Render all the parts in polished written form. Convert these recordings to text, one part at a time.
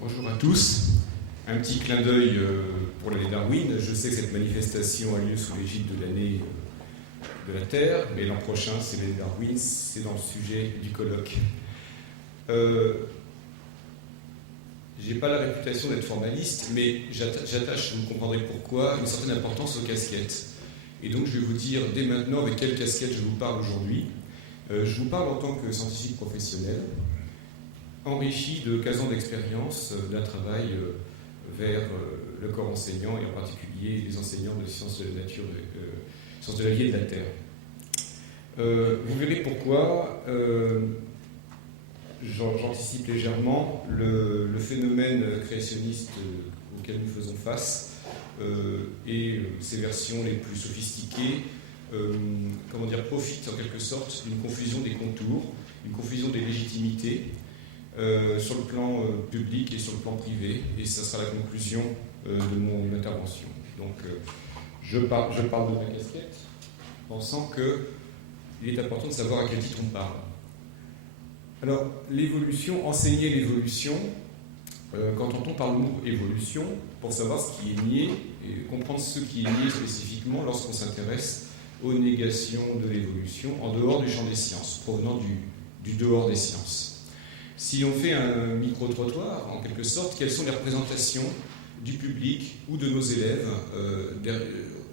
Bonjour à tous. Un petit clin d'œil pour l'année Darwin. Je sais que cette manifestation a lieu sous l'égide de l'année de la Terre, mais l'an prochain, c'est l'année Darwin, c'est dans le sujet du colloque. J'ai pas la réputation d'être formaliste, mais j'attache, vous comprendrez pourquoi, une certaine importance aux casquettes. Et donc je vais vous dire dès maintenant avec quelle casquette je vous parle aujourd'hui. Je vous parle en tant que scientifique professionnel, enrichi de 15 ans d'expérience d'un travail vers le corps enseignant et en particulier les enseignants de sciences de la nature, sciences de la vie et de la terre. Vous verrez pourquoi j'anticipe légèrement le phénomène créationniste auquel nous faisons face et ces versions les plus sophistiquées profitent en quelque sorte d'une confusion des contours, une confusion des légitimités sur le plan public et sur le plan privé, et ça sera la conclusion de mon intervention. Donc je parle de ma casquette, pensant qu'il est important de savoir à quel titre on parle. Alors, l'évolution, enseigner l'évolution, qu'entend-on par le mot évolution, pour savoir ce qui est nié, et comprendre ce qui est nié spécifiquement lorsqu'on s'intéresse aux négations de l'évolution en dehors du champ des sciences, provenant du dehors des sciences. Si on fait un micro-trottoir, en quelque sorte, quelles sont les représentations du public ou de nos élèves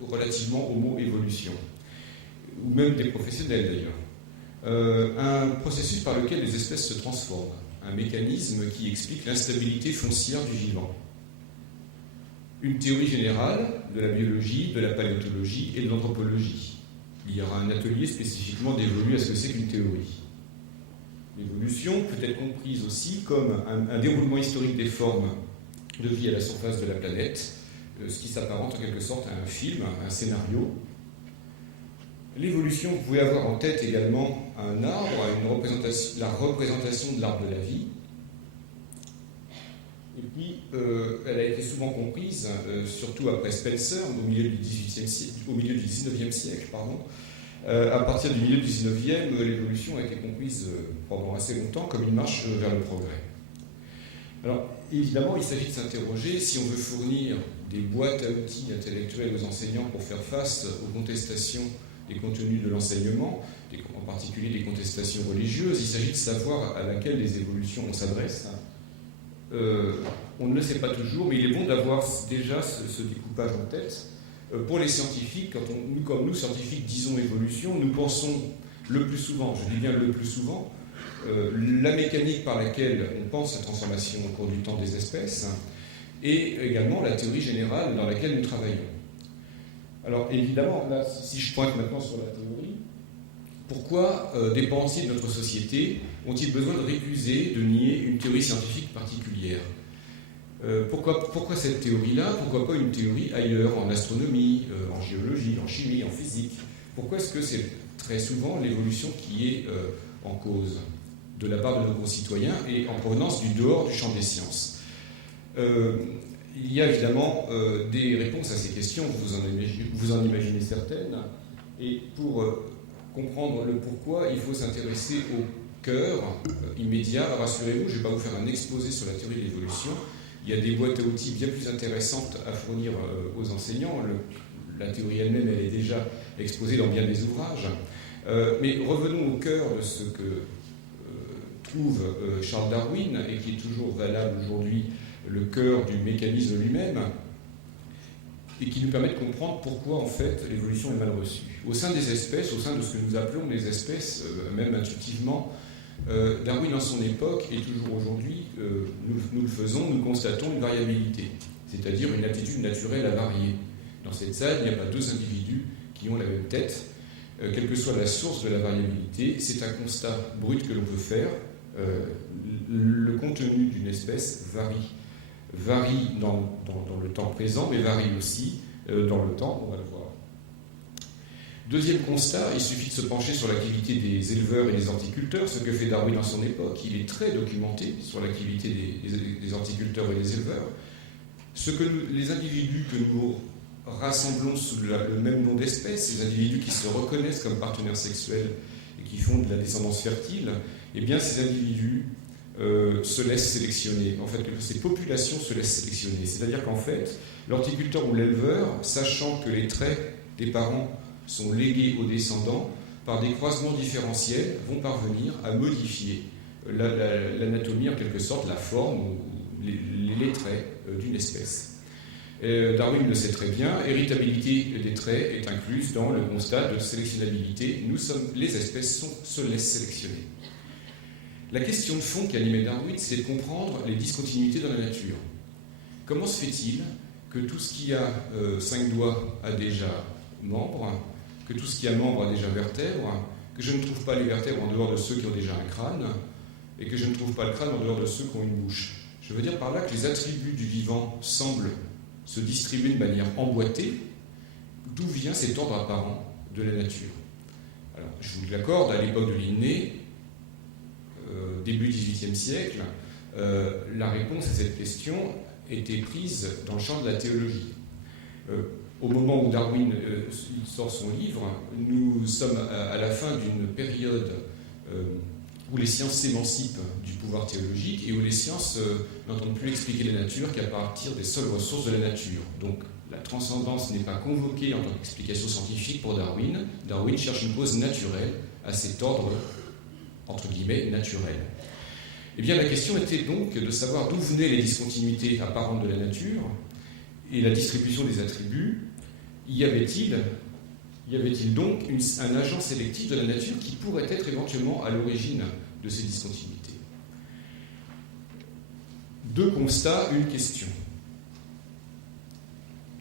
relativement au mot évolution, ou même des professionnels d'ailleurs. Un processus par lequel les espèces se transforment, un mécanisme qui explique l'instabilité foncière du vivant. Une théorie générale de la biologie, de la paléontologie et de l'anthropologie. Il y aura un atelier spécifiquement dévolu à ce que c'est qu'une théorie. L'évolution peut être comprise aussi comme un déroulement historique des formes de vie à la surface de la planète, ce qui s'apparente en quelque sorte à un film, un scénario. L'évolution, vous pouvez avoir en tête également un arbre, la représentation de l'arbre de la vie. Et puis, elle a été souvent comprise, surtout après Spencer, au milieu du XIXe siècle, à partir du milieu du XIXe, l'évolution a été comprise pendant assez longtemps comme une marche vers le progrès. Alors, évidemment, il s'agit de s'interroger si on veut fournir des boîtes à outils intellectuels aux enseignants pour faire face aux contestations des contenus de l'enseignement, en particulier des contestations religieuses. Il s'agit de savoir à laquelle des évolutions on s'adresse. On ne le sait pas toujours, mais il est bon d'avoir déjà ce découpage en tête. Pour les scientifiques, comme nous, scientifiques, disons évolution, nous pensons le plus souvent, je dis bien le plus souvent, la mécanique par laquelle on pense la transformation au cours du temps des espèces, et également la théorie générale dans laquelle nous travaillons. Alors évidemment, là, si je pointe maintenant sur la théorie, pourquoi des penseurs de notre société ont-ils besoin de récuser, de nier une théorie scientifique particulière ? Pourquoi cette théorie-là ? Pourquoi pas une théorie ailleurs, en astronomie, en géologie, en chimie, en physique ? Pourquoi est-ce que c'est très souvent l'évolution qui est en cause de la part de nos concitoyens et en provenance du dehors du champ des sciences ? Il y a évidemment des réponses à ces questions, vous en imaginez certaines, et pour comprendre le pourquoi, il faut s'intéresser au cœur immédiat. Rassurez-vous, je ne vais pas vous faire un exposé sur la théorie de l'évolution. Il y a des boîtes à outils bien plus intéressantes à fournir aux enseignants. La théorie elle-même, elle est déjà exposée dans bien des ouvrages. Mais revenons au cœur de ce que trouve Charles Darwin, et qui est toujours valable aujourd'hui, le cœur du mécanisme lui-même, et qui nous permet de comprendre pourquoi, en fait, l'évolution est mal reçue. Au sein des espèces, au sein de ce que nous appelons les espèces, même intuitivement, Darwin, dans son époque, et toujours aujourd'hui, nous le faisons, nous constatons une variabilité, c'est-à-dire une aptitude naturelle à varier. Dans cette salle, il n'y a pas deux individus qui ont la même tête, quelle que soit la source de la variabilité. C'est un constat brut que l'on peut faire. Le contenu d'une espèce varie dans le temps présent, mais varie aussi dans le temps, on va le voir. Deuxième constat, il suffit de se pencher sur l'activité des éleveurs et des horticulteurs, ce que fait Darwin dans son époque. Il est très documenté sur l'activité des horticulteurs et des éleveurs. Les individus que nous rassemblons sous le même nom d'espèce, ces individus qui se reconnaissent comme partenaires sexuels et qui font de la descendance fertile, eh bien ces individus se laissent sélectionner, en fait, que ces populations se laissent sélectionner. C'est-à-dire qu'en fait, l'horticulteur ou l'éleveur, sachant que les traits des parents sont légués aux descendants, par des croisements différentiels, vont parvenir à modifier l'anatomie, en quelque sorte, la forme ou les traits d'une espèce. Darwin le sait très bien, héritabilité des traits est incluse dans le constat de sélectionnabilité. Les espèces se laissent sélectionner. La question de fond qui animait Darwin, c'est de comprendre les discontinuités dans la nature. Comment se fait-il que tout ce qui a 5 doigts a déjà membres, que tout ce qui a membres a déjà vertèbres, que je ne trouve pas les vertèbres en dehors de ceux qui ont déjà un crâne, et que je ne trouve pas le crâne en dehors de ceux qui ont une bouche. Je veux dire par là que les attributs du vivant semblent se distribuer de manière emboîtée. D'où vient cet ordre apparent de la nature? Alors, je vous l'accorde, à l'époque de Linné, début XVIIIe siècle, la réponse à cette question était prise dans le champ de la théologie. Au moment où Darwin sort son livre, nous sommes à la fin d'une période où les sciences s'émancipent du pouvoir théologique et où les sciences n'entendent plus expliquer la nature qu'à partir des seules ressources de la nature. Donc la transcendance n'est pas convoquée en tant qu'explication scientifique pour Darwin. Darwin cherche une cause naturelle à cet ordre, entre guillemets, naturel. Eh bien, la question était donc de savoir d'où venaient les discontinuités apparentes de la nature et la distribution des attributs. Y avait-il donc un agent sélectif de la nature qui pourrait être éventuellement à l'origine de ces discontinuités? 2 constats, une question.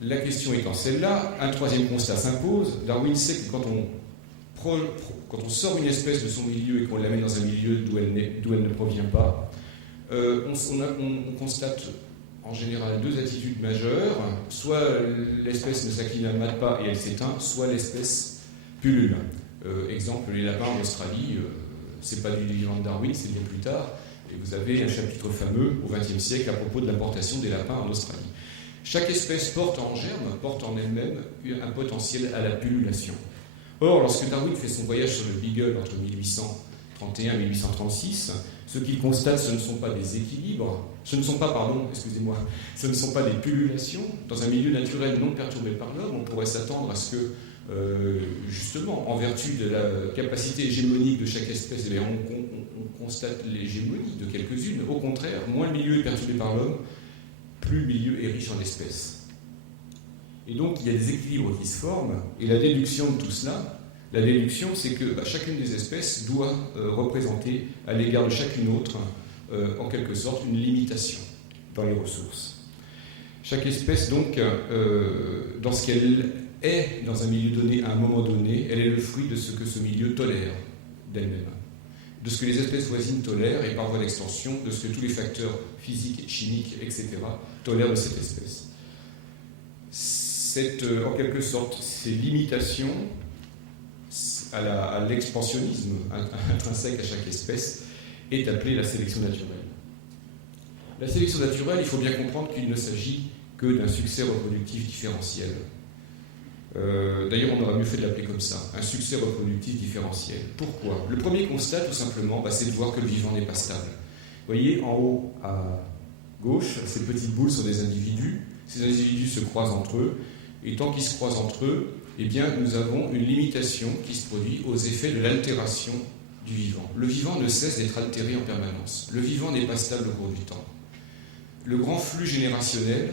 La question étant celle-là, un 3e constat s'impose. Darwin sait que quand on sort une espèce de son milieu et qu'on la met dans un milieu d'où elle ne provient pas, on constate en général 2 attitudes majeures. Soit l'espèce ne s'acclimate pas et elle s'éteint, soit l'espèce pullule. Exemple, les lapins en Australie, c'est pas du vivant de Darwin, c'est bien plus tard. Et vous avez un chapitre fameux au XXe siècle à propos de l'importation des lapins en Australie. Chaque espèce porte en elle-même un potentiel à la pullulation. Or, lorsque Darwin fait son voyage sur le Beagle entre 1831 et 1836, ce qu'il constate, ce ne sont pas des équilibres, ce ne sont pas des pullulations. Dans un milieu naturel non perturbé par l'homme, on pourrait s'attendre à ce que, justement, en vertu de la capacité hégémonique de chaque espèce, on constate l'hégémonie de quelques-unes. Au contraire, moins le milieu est perturbé par l'homme, plus le milieu est riche en espèces. Et donc, il y a des équilibres qui se forment, et la déduction de tout cela, c'est que chacune des espèces doit représenter, à l'égard de chacune autre, en quelque sorte, une limitation dans les ressources. Chaque espèce, donc, dans ce qu'elle est dans un milieu donné, à un moment donné, elle est le fruit de ce que ce milieu tolère d'elle-même, de ce que les espèces voisines tolèrent, et par voie d'extension, de ce que tous les facteurs physiques, chimiques, etc., tolèrent de cette espèce. En quelque sorte, ces limitations à l'expansionnisme intrinsèque à chaque espèce est appelée la sélection naturelle. La sélection naturelle, il faut bien comprendre qu'il ne s'agit que d'un succès reproductif différentiel. D'ailleurs, on aurait mieux fait de l'appeler comme ça, un succès reproductif différentiel. Pourquoi? Le premier constat, tout simplement, c'est de voir que le vivant n'est pas stable. Vous voyez, en haut à gauche, ces petites boules sont des individus. Ces individus se croisent entre eux, et tant qu'ils se croisent entre eux, eh bien, nous avons une limitation qui se produit aux effets de l'altération du vivant. Le vivant ne cesse d'être altéré en permanence. Le vivant n'est pas stable au cours du temps. Le grand flux générationnel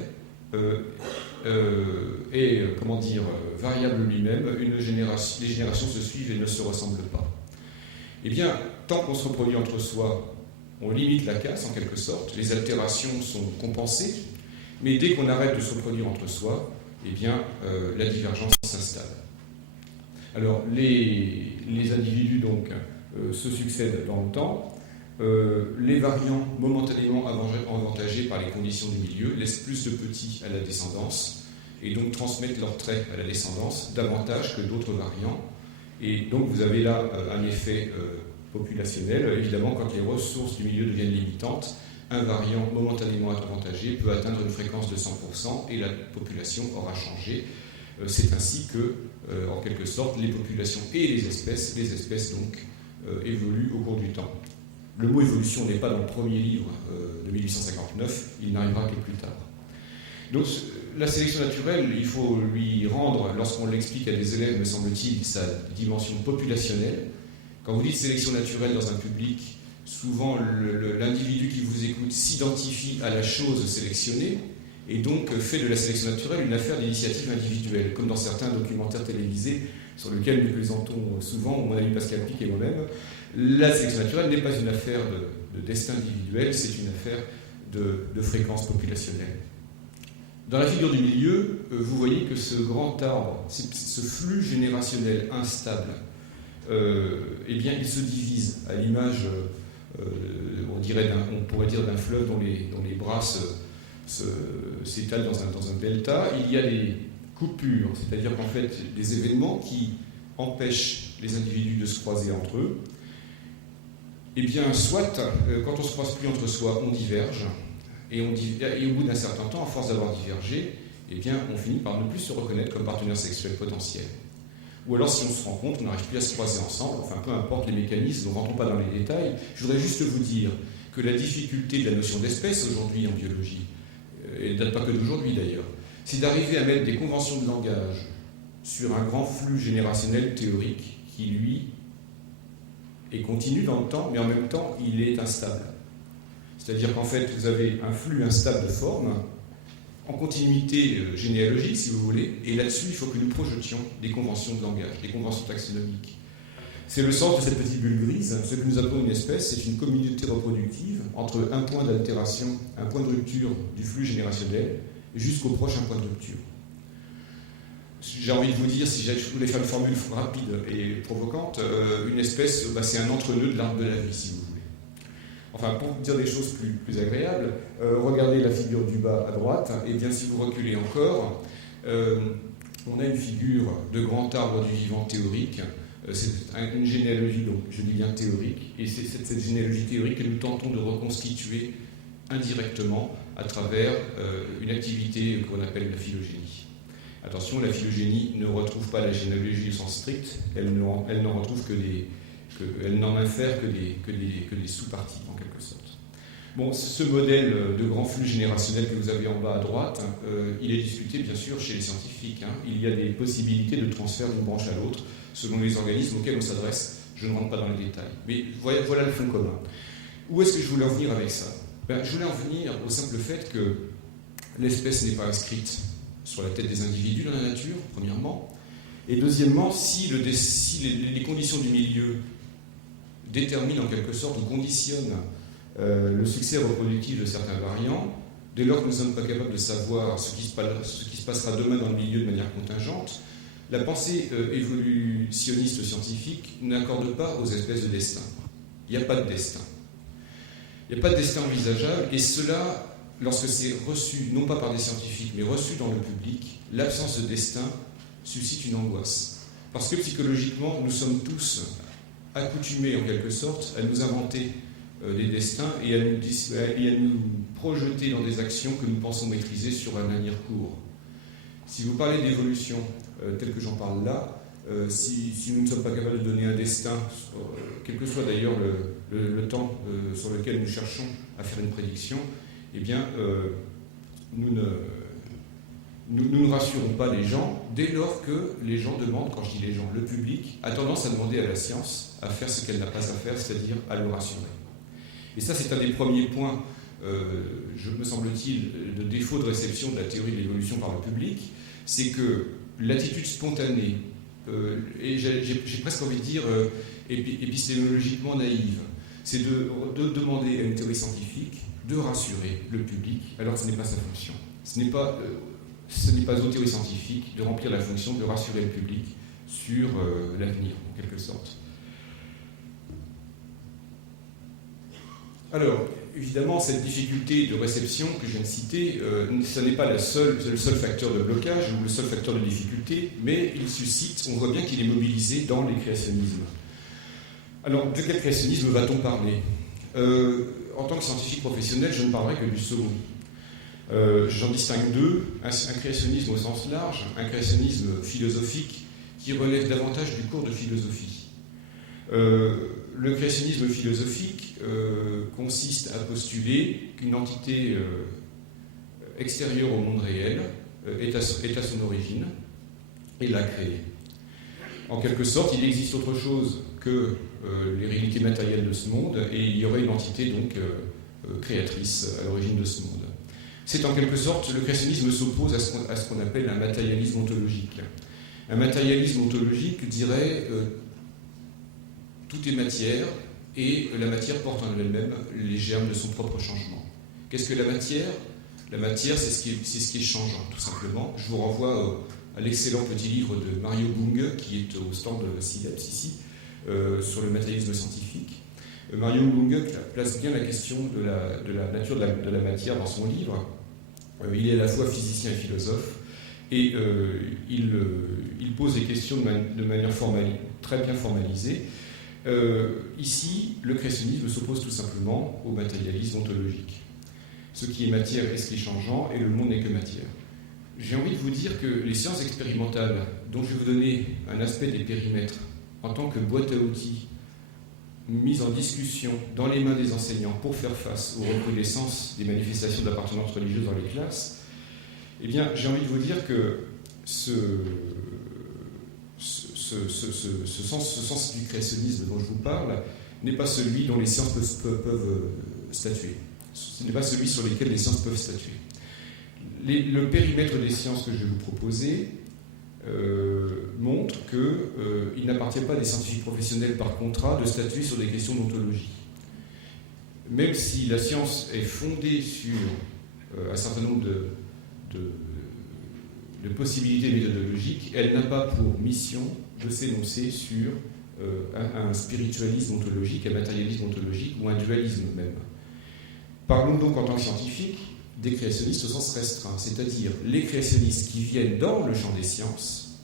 est, variable lui-même. Les générations se suivent et ne se ressemblent pas. Eh bien, tant qu'on se reproduit entre soi, on limite la casse en quelque sorte. Les altérations sont compensées. Mais dès qu'on arrête de se reproduire entre soi, eh bien, la divergence s'installe. Alors, les individus, donc, se succèdent dans le temps. Les variants momentanément avantagés par les conditions du milieu laissent plus de petits à la descendance et donc transmettent leurs traits à la descendance davantage que d'autres variants. Et donc, vous avez là un effet populationnel. Évidemment, quand les ressources du milieu deviennent limitantes, un variant momentanément avantagé peut atteindre une fréquence de 100% et la population aura changé. C'est ainsi que, en quelque sorte, les populations et les espèces donc, évoluent au cours du temps. le mot évolution n'est pas dans le premier livre de 1859, il n'arrivera que plus tard. Donc la sélection naturelle, il faut lui rendre, lorsqu'on l'explique à des élèves, me semble-t-il, sa dimension populationnelle. Quand vous dites sélection naturelle dans un public, souvent l'individu qui vous écoute s'identifie à la chose sélectionnée et donc fait de la sélection naturelle une affaire d'initiative individuelle, comme dans certains documentaires télévisés sur lesquels nous plaisantons souvent, mon ami Pascal Pic et moi-même. La sélection naturelle n'est pas une affaire de destin individuel, c'est une affaire de fréquence populationnelle. Dans la figure du milieu, vous voyez que ce grand arbre, ce flux générationnel instable, eh bien, il se divise à l'image, on pourrait dire d'un fleuve dont les bras s'étalent dans un delta. Il y a des coupures, c'est-à-dire qu'en fait, des événements qui empêchent les individus de se croiser entre eux. Eh bien, soit, quand on ne se croise plus entre soi, on diverge, et au bout d'un certain temps, à force d'avoir divergé, eh bien, on finit par ne plus se reconnaître comme partenaire sexuel potentiel. Ou alors, si on se rencontre, on n'arrive plus à se croiser ensemble, enfin, peu importe les mécanismes, ne rentrons pas dans les détails. Je voudrais juste vous dire que la difficulté de la notion d'espèce aujourd'hui en biologie, et ne date pas que d'aujourd'hui d'ailleurs, c'est d'arriver à mettre des conventions de langage sur un grand flux générationnel théorique qui, lui, est continu dans le temps, mais en même temps, il est instable. C'est-à-dire qu'en fait, vous avez un flux instable de forme, en continuité généalogique, si vous voulez, et là-dessus, il faut que nous projetions des conventions de langage, des conventions taxonomiques. C'est le sens de cette petite bulle grise. Ce que nous appelons une espèce, c'est une communauté reproductive entre un point d'altération, un point de rupture du flux générationnel, jusqu'au prochain point de rupture. J'ai envie de vous dire, si je voulais faire une formule rapide et provocante, une espèce, c'est un entre-nœud de l'arbre de la vie, si vous voulez. Enfin, pour dire des choses plus agréables, regardez la figure du bas à droite, et bien si vous reculez encore, on a une figure de grand arbre du vivant théorique. C'est une généalogie, donc je dis bien théorique, et c'est cette généalogie théorique que nous tentons de reconstituer indirectement à travers une activité qu'on appelle la phylogénie. Attention, la phylogénie ne retrouve pas la généalogie au sens strict, elle n'en retrouve elle n'en infère que des sous-parties, en quelque sorte. Bon, ce modèle de grand flux générationnel que vous avez en bas à droite, il est discuté bien sûr chez les scientifiques. Il y a des possibilités de transfert d'une branche à l'autre selon les organismes auxquels on s'adresse. Je ne rentre pas dans les détails. Mais voilà le fond commun. Où est-ce que je voulais en venir avec ça ? Je voulais en venir au simple fait que l'espèce n'est pas inscrite sur la tête des individus dans la nature, premièrement. Et deuxièmement, si les conditions du milieu déterminent en quelque sorte ou conditionnent le succès reproductif de certains variants, dès lors que nous ne sommes pas capables de savoir ce qui se passera demain dans le milieu de manière contingente, la pensée évolutionniste scientifique n'accorde pas aux espèces de destin. Il n'y a pas de destin. Il n'y a pas de destin envisageable, et cela, lorsque c'est reçu, non pas par des scientifiques, mais reçu dans le public, l'absence de destin suscite une angoisse. Parce que psychologiquement, nous sommes tous accoutumés, en quelque sorte, à nous inventer des destins et à nous projeter dans des actions que nous pensons maîtriser sur un avenir court. Si vous parlez d'évolution tel que j'en parle là, si nous ne sommes pas capables de donner un destin, quel que soit d'ailleurs le temps sur lequel nous cherchons à faire une prédiction, eh bien, nous ne rassurons pas les gens dès lors que les gens demandent, quand je dis les gens, le public a tendance à demander à la science à faire ce qu'elle n'a pas à faire, c'est-à-dire à le rassurer. Et ça, c'est un des premiers points, me semble-t-il, de défaut de réception de la théorie de l'évolution par le public, c'est que l'attitude spontanée, et j'ai presque envie de dire épistémologiquement naïve, c'est de demander à une théorie scientifique de rassurer le public, alors que ce n'est pas sa fonction. Ce n'est pas aux théories scientifiques de remplir la fonction de rassurer le public sur l'avenir, en quelque sorte. Alors, évidemment, cette difficulté de réception que je viens de citer, ce n'est pas le seul facteur de blocage ou le seul facteur de difficulté, mais il suscite, on voit bien qu'il est mobilisé dans les créationnismes. Alors, de quel créationnisme va-t-on parler ? En tant que scientifique professionnel, je ne parlerai que du second. J'en distingue deux, un créationnisme au sens large, un créationnisme philosophique qui relève davantage du cours de philosophie. le créationnisme philosophique consiste à postuler qu'une entité extérieure au monde réel est à son origine et l'a créée. En quelque sorte, il existe autre chose que les réalités matérielles de ce monde, et il y aurait une entité donc créatrice à l'origine de ce monde. C'est en quelque sorte, le créationnisme s'oppose à ce qu'on appelle un matérialisme ontologique. Un matérialisme ontologique dirait tout est matière, et la matière porte en elle-même les germes de son propre changement. Qu'est-ce que la matière ? La matière, c'est ce qui est changeant, tout simplement. Je vous renvoie à l'excellent petit livre de Mario Bunge, qui est au stand de SILEPS ici, sur le matérialisme scientifique. Mario Bunge place bien la question de la nature de la matière dans son livre. Il est à la fois physicien et philosophe, et il pose des questions de manière très bien formalisée. Ici, le créationnisme s'oppose tout simplement au matérialisme ontologique. Ce qui est matière est ce qui est changeant, et le monde n'est que matière. J'ai envie de vous dire que les sciences expérimentales, dont je vais vous donner un aspect des périmètres, en tant que boîte à outils, mise en discussion dans les mains des enseignants pour faire face aux reconnaissances des manifestations d'appartenance religieuse dans les classes, eh bien, j'ai envie de vous dire que ce sens du créationnisme dont je vous parle n'est pas celui dont les sciences peuvent statuer. Ce n'est pas celui sur lequel les sciences peuvent statuer. Le périmètre des sciences que je vais vous proposer montre qu'il n'appartient pas à des scientifiques professionnels par contrat de statuer sur des questions d'ontologie. Même si la science est fondée sur un certain nombre de possibilités méthodologiques, elle n'a pas pour mission de s'énoncer sur un spiritualisme ontologique, un matérialisme ontologique ou un dualisme même. Parlons donc en tant que scientifiques des créationnistes au sens restreint, c'est-à-dire les créationnistes qui viennent dans le champ des sciences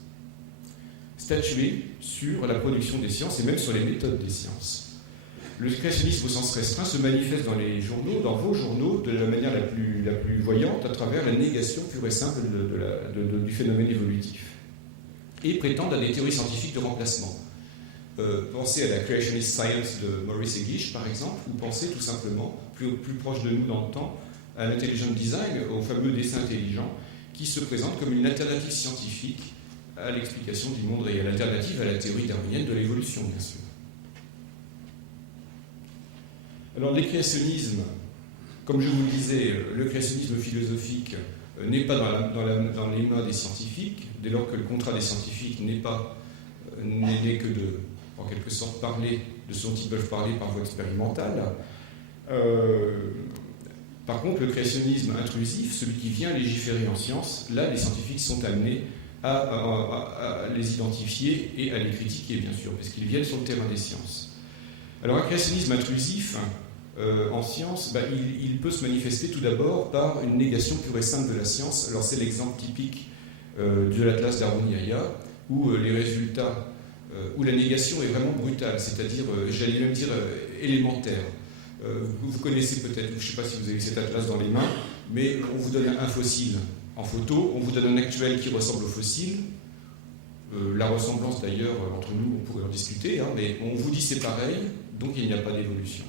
statuer sur la production des sciences et même sur les méthodes des sciences. Le créationnisme au sens restreint se manifeste dans les journaux, dans vos journaux, de la manière la plus voyante, à travers la négation pure et simple du phénomène évolutif, et prétendent à des théories scientifiques de remplacement. Pensez à la Creationist Science de Maurice Egish, par exemple, ou pensez tout simplement, plus proche de nous dans le temps, à l'intelligent design, au fameux dessin intelligent, qui se présente comme une alternative scientifique à l'explication du monde réel, alternative à la théorie darwinienne de l'évolution, bien sûr. Alors, les créationnismes, comme je vous le disais, le créationnisme philosophique n'est pas dans les mains des scientifiques, dès lors que le contrat des scientifiques n'est que de, en quelque sorte, parler de ce dont ils peuvent parler par voie expérimentale. Par contre, le créationnisme intrusif, celui qui vient légiférer en science, là, les scientifiques sont amenés à les identifier et à les critiquer, bien sûr, parce qu'ils viennent sur le terrain des sciences. Alors, un créationnisme intrusif, en science, il peut se manifester tout d'abord par une négation pure et simple de la science. Alors, c'est l'exemple typique de l'Atlas d'Arun-Yahya, où les résultats, où la négation est vraiment brutale, c'est-à-dire, j'allais même dire, élémentaire. Vous connaissez peut-être, je ne sais pas si vous avez cet atlas dans les mains, mais on vous donne un fossile en photo, on vous donne un actuel qui ressemble au fossile. La ressemblance d'ailleurs, entre nous, on pourrait en discuter, mais on vous dit c'est pareil, donc il n'y a pas d'évolution.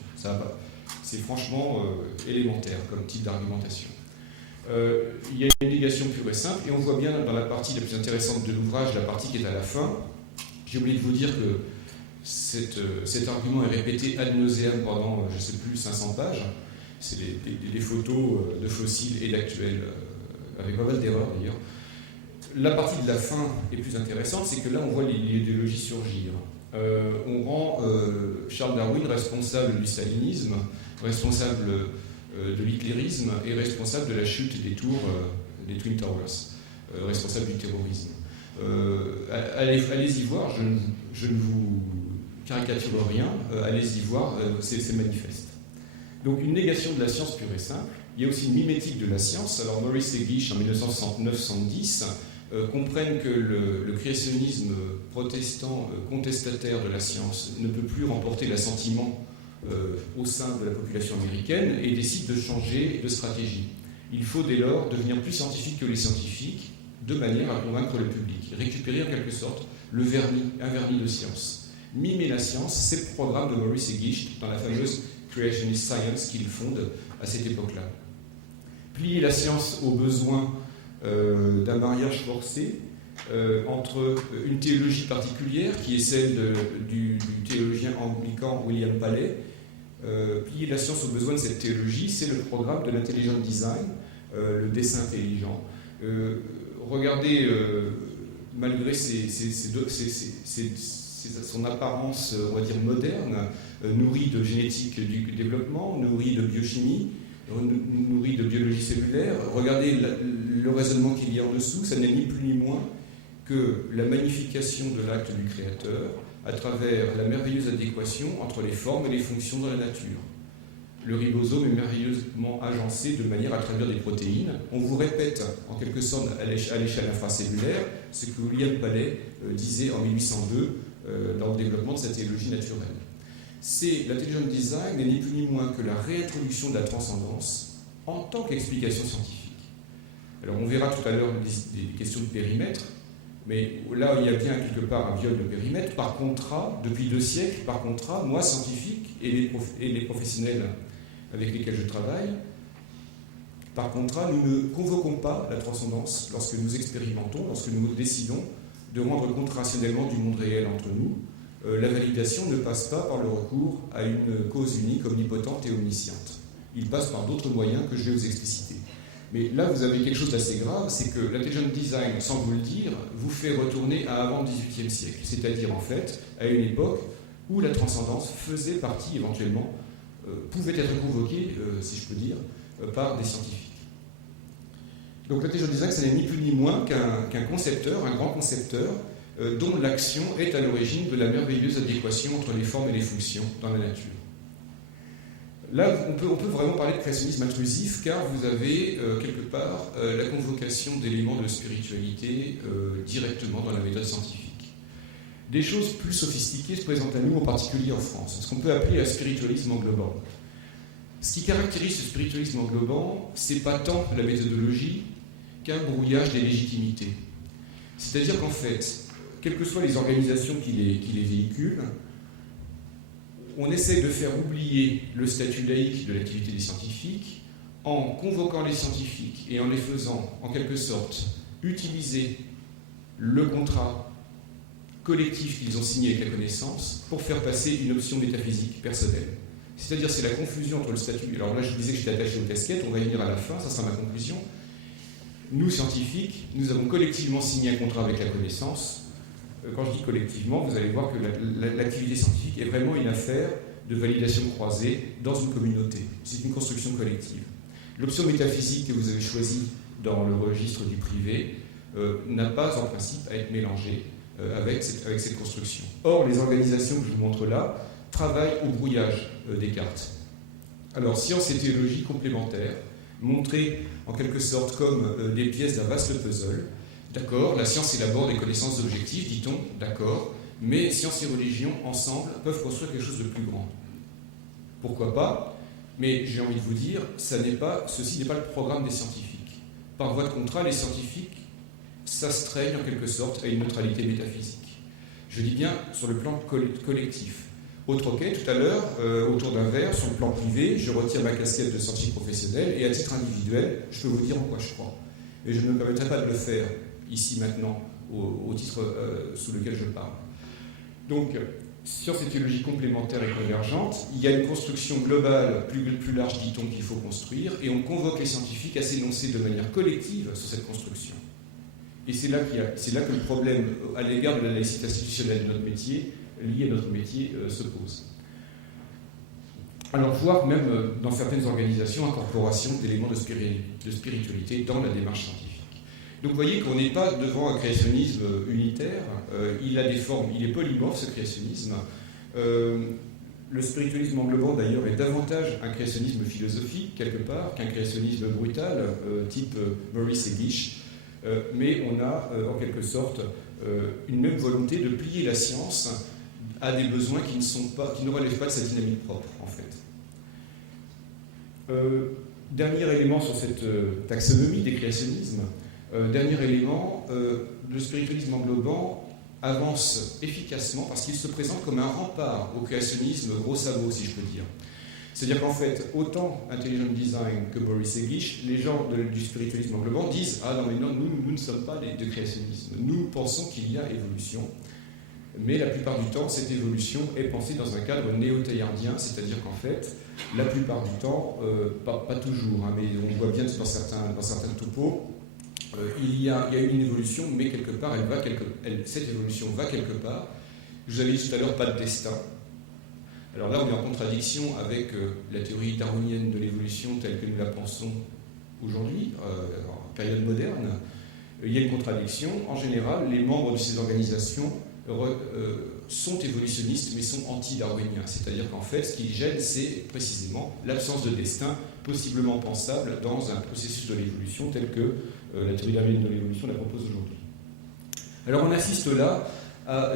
C'est franchement élémentaire comme type d'argumentation. Il y a une négation pure et simple, et on voit bien dans la partie la plus intéressante de l'ouvrage, la partie qui est à la fin. J'ai oublié de vous dire que cet argument est répété ad nauseam pendant, je ne sais plus, 500 pages. C'est des photos de fossiles et d'actuels, avec pas mal d'erreurs d'ailleurs. La partie de la fin est plus intéressante, c'est que là on voit l'idéologie surgir. On rend Charles Darwin responsable du stalinisme, responsable de l'hitlérisme et responsable de la chute des tours, des Twin Towers, responsable du terrorisme. Allez-y voir, je ne vous caricature rien, allez-y voir, c'est manifeste. Donc une négation de la science pure et simple. Il y a aussi une mimétique de la science. Alors Maurice Egish, en 1969-70, comprennent que le créationnisme protestant contestataire de la science ne peut plus remporter l'assentiment au sein de la population américaine et décide de changer de stratégie. Il faut dès lors devenir plus scientifique que les scientifiques, de manière à convaincre le public, récupérer en quelque sorte un vernis de science. mimer la science, c'est le programme de Maurice et Gicht dans la fameuse Creationist Science qu'il fonde à cette époque-là. Plier la science aux besoins d'un mariage forcé entre une théologie particulière, qui est celle du théologien anglican William Paley. Plier la science aux besoins de cette théologie, c'est le programme de l'intelligent design, le dessin intelligent. Regardez, malgré son apparence, on va dire, moderne, nourrie de génétique du développement, nourrie de biochimie, nourrie de biologie cellulaire, regardez le raisonnement qu'il y a en dessous, ça n'est ni plus ni moins que la magnification de l'acte du Créateur à travers la merveilleuse adéquation entre les formes et les fonctions dans la nature. Le ribosome est merveilleusement agencé de manière à traduire des protéines. On vous répète, en quelque sorte, à l'échelle infracellulaire, ce que William Paley disait en 1802 dans le développement de sa théologie naturelle. L'intelligent design n'est ni plus ni moins que la réintroduction de la transcendance en tant qu'explication scientifique. Alors on verra tout à l'heure des questions de périmètre, mais là il y a bien quelque part un viol de périmètre par contrat, depuis 2 siècles, par contrat, moi scientifique et les professionnels avec lesquels je travaille, par contrat, nous ne convoquons pas la transcendance lorsque nous expérimentons, lorsque nous décidons de rendre compte rationnellement du monde réel entre nous. La validation ne passe pas par le recours à une cause unique, omnipotente et omnisciente. Il passe par d'autres moyens que je vais vous expliciter. Mais là, vous avez quelque chose d'assez grave, c'est que l'intelligent design, sans vous le dire, vous fait retourner à avant le XVIIIe siècle, c'est-à-dire en fait à une époque où la transcendance faisait partie éventuellement, pouvait être convoquée, si je peux dire, par des scientifiques. Donc l'intelligent design, ça n'est ni plus ni moins qu'un concepteur, un grand concepteur, dont l'action est à l'origine de la merveilleuse adéquation entre les formes et les fonctions dans la nature. Là, on peut vraiment parler de créationnisme intrusif, car vous avez quelque part la convocation d'éléments de spiritualité directement dans la méthode scientifique. Des choses plus sophistiquées se présentent à nous, en particulier en France, ce qu'on peut appeler un spiritualisme englobant. Ce qui caractérise ce spiritualisme englobant, c'est pas tant la méthodologie qu'un brouillage des légitimités. C'est-à-dire qu'en fait, quelles que soient les organisations qui les véhiculent, on essaie de faire oublier le statut laïque de l'activité des scientifiques en convoquant les scientifiques et en les faisant, en quelque sorte, utiliser le contrat collectif qu'ils ont signé avec la connaissance pour faire passer une option métaphysique personnelle. C'est-à-dire, c'est la confusion entre le statut... Alors là, je disais que j'étais attaché aux casquettes, on va y venir à la fin, ça sera ma conclusion. Nous, scientifiques, nous avons collectivement signé un contrat avec la connaissance. Quand je dis collectivement, vous allez voir que l'activité scientifique est vraiment une affaire de validation croisée dans une communauté. C'est une construction collective. L'option métaphysique que vous avez choisie dans le registre du privé n'a pas en principe à être mélangée avec cette construction. Or, les organisations que je vous montre là travaillent au brouillage des cartes. Alors, science et théologie complémentaires, montrées en quelque sorte comme des pièces d'un vaste puzzle. D'accord, la science élabore des connaissances objectives, dit-on, d'accord, mais science et religion, ensemble, peuvent construire quelque chose de plus grand. Pourquoi pas? Mais j'ai envie de vous dire, ceci n'est pas le programme des scientifiques. Par voie de contrat, les scientifiques s'astreignent en quelque sorte à une neutralité métaphysique. Je dis bien sur le plan collectif. Au troquet, tout à l'heure, autour d'un verre, sur le plan privé, je retire ma casquette de scientifique professionnel et à titre individuel, je peux vous dire en quoi je crois. Et je ne me permettrai pas de le faire ici maintenant, au titre sous lequel je parle. Donc, science et théologie complémentaires et convergentes, il y a une construction globale, plus large, dit-on, qu'il faut construire, et on convoque les scientifiques à s'énoncer de manière collective sur cette construction. Et c'est là que le problème à l'égard de la laïcité institutionnelle de notre métier, lié à notre métier, se pose. Alors, voire même dans certaines organisations, incorporation d'éléments de spiritualité dans la démarche scientifique. Donc vous voyez qu'on n'est pas devant un créationnisme unitaire, il a des formes, il est polymorphe ce créationnisme. Le spiritualisme englobant d'ailleurs est davantage un créationnisme philosophique quelque part qu'un créationnisme brutal type Maurice et Gicht, mais on a en quelque sorte une même volonté de plier la science à des besoins qui ne relèvent pas de sa dynamique propre en fait. Dernier élément sur cette taxonomie des créationnismes. Dernier élément, le spiritualisme englobant avance efficacement parce qu'il se présente comme un rempart au créationnisme gros sabot, si je peux dire. C'est-à-dire qu'en fait, autant Intelligent Design que Boris Egish, les gens du spiritualisme englobant disent « Ah non, mais non, nous ne sommes pas de créationnisme. Nous pensons qu'il y a évolution. » Mais la plupart du temps, cette évolution est pensée dans un cadre néo-taillardien, c'est-à-dire qu'en fait, la plupart du temps, pas toujours, hein, mais on voit bien dans certains topos, il y a une évolution, mais quelque part, cette évolution va quelque part. Je vous avais dit tout à l'heure, pas de destin. Alors là, on est en contradiction avec la théorie darwinienne de l'évolution telle que nous la pensons aujourd'hui, en période moderne. Il y a une contradiction. En général, les membres de ces organisations sont évolutionnistes, mais sont anti-darwiniens. C'est-à-dire qu'en fait, ce qui gêne, c'est précisément l'absence de destin, possiblement pensable dans un processus de l'évolution tel que la théorie darwinienne de l'évolution la propose aujourd'hui. Alors on assiste là à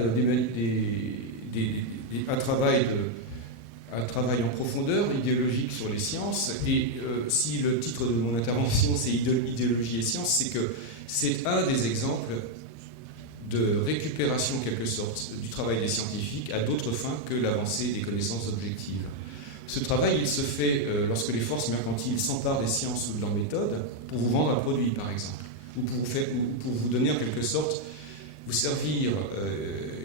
un travail en profondeur, idéologique sur les sciences, et si le titre de mon intervention c'est idéologie et sciences, c'est que c'est un des exemples de récupération, en quelque sorte, du travail des scientifiques à d'autres fins que l'avancée des connaissances objectives. Ce travail, il se fait lorsque les forces mercantiles s'emparent des sciences ou de leurs méthodes pour vous vendre un produit, par exemple, ou pour vous donner, en quelque sorte, vous servir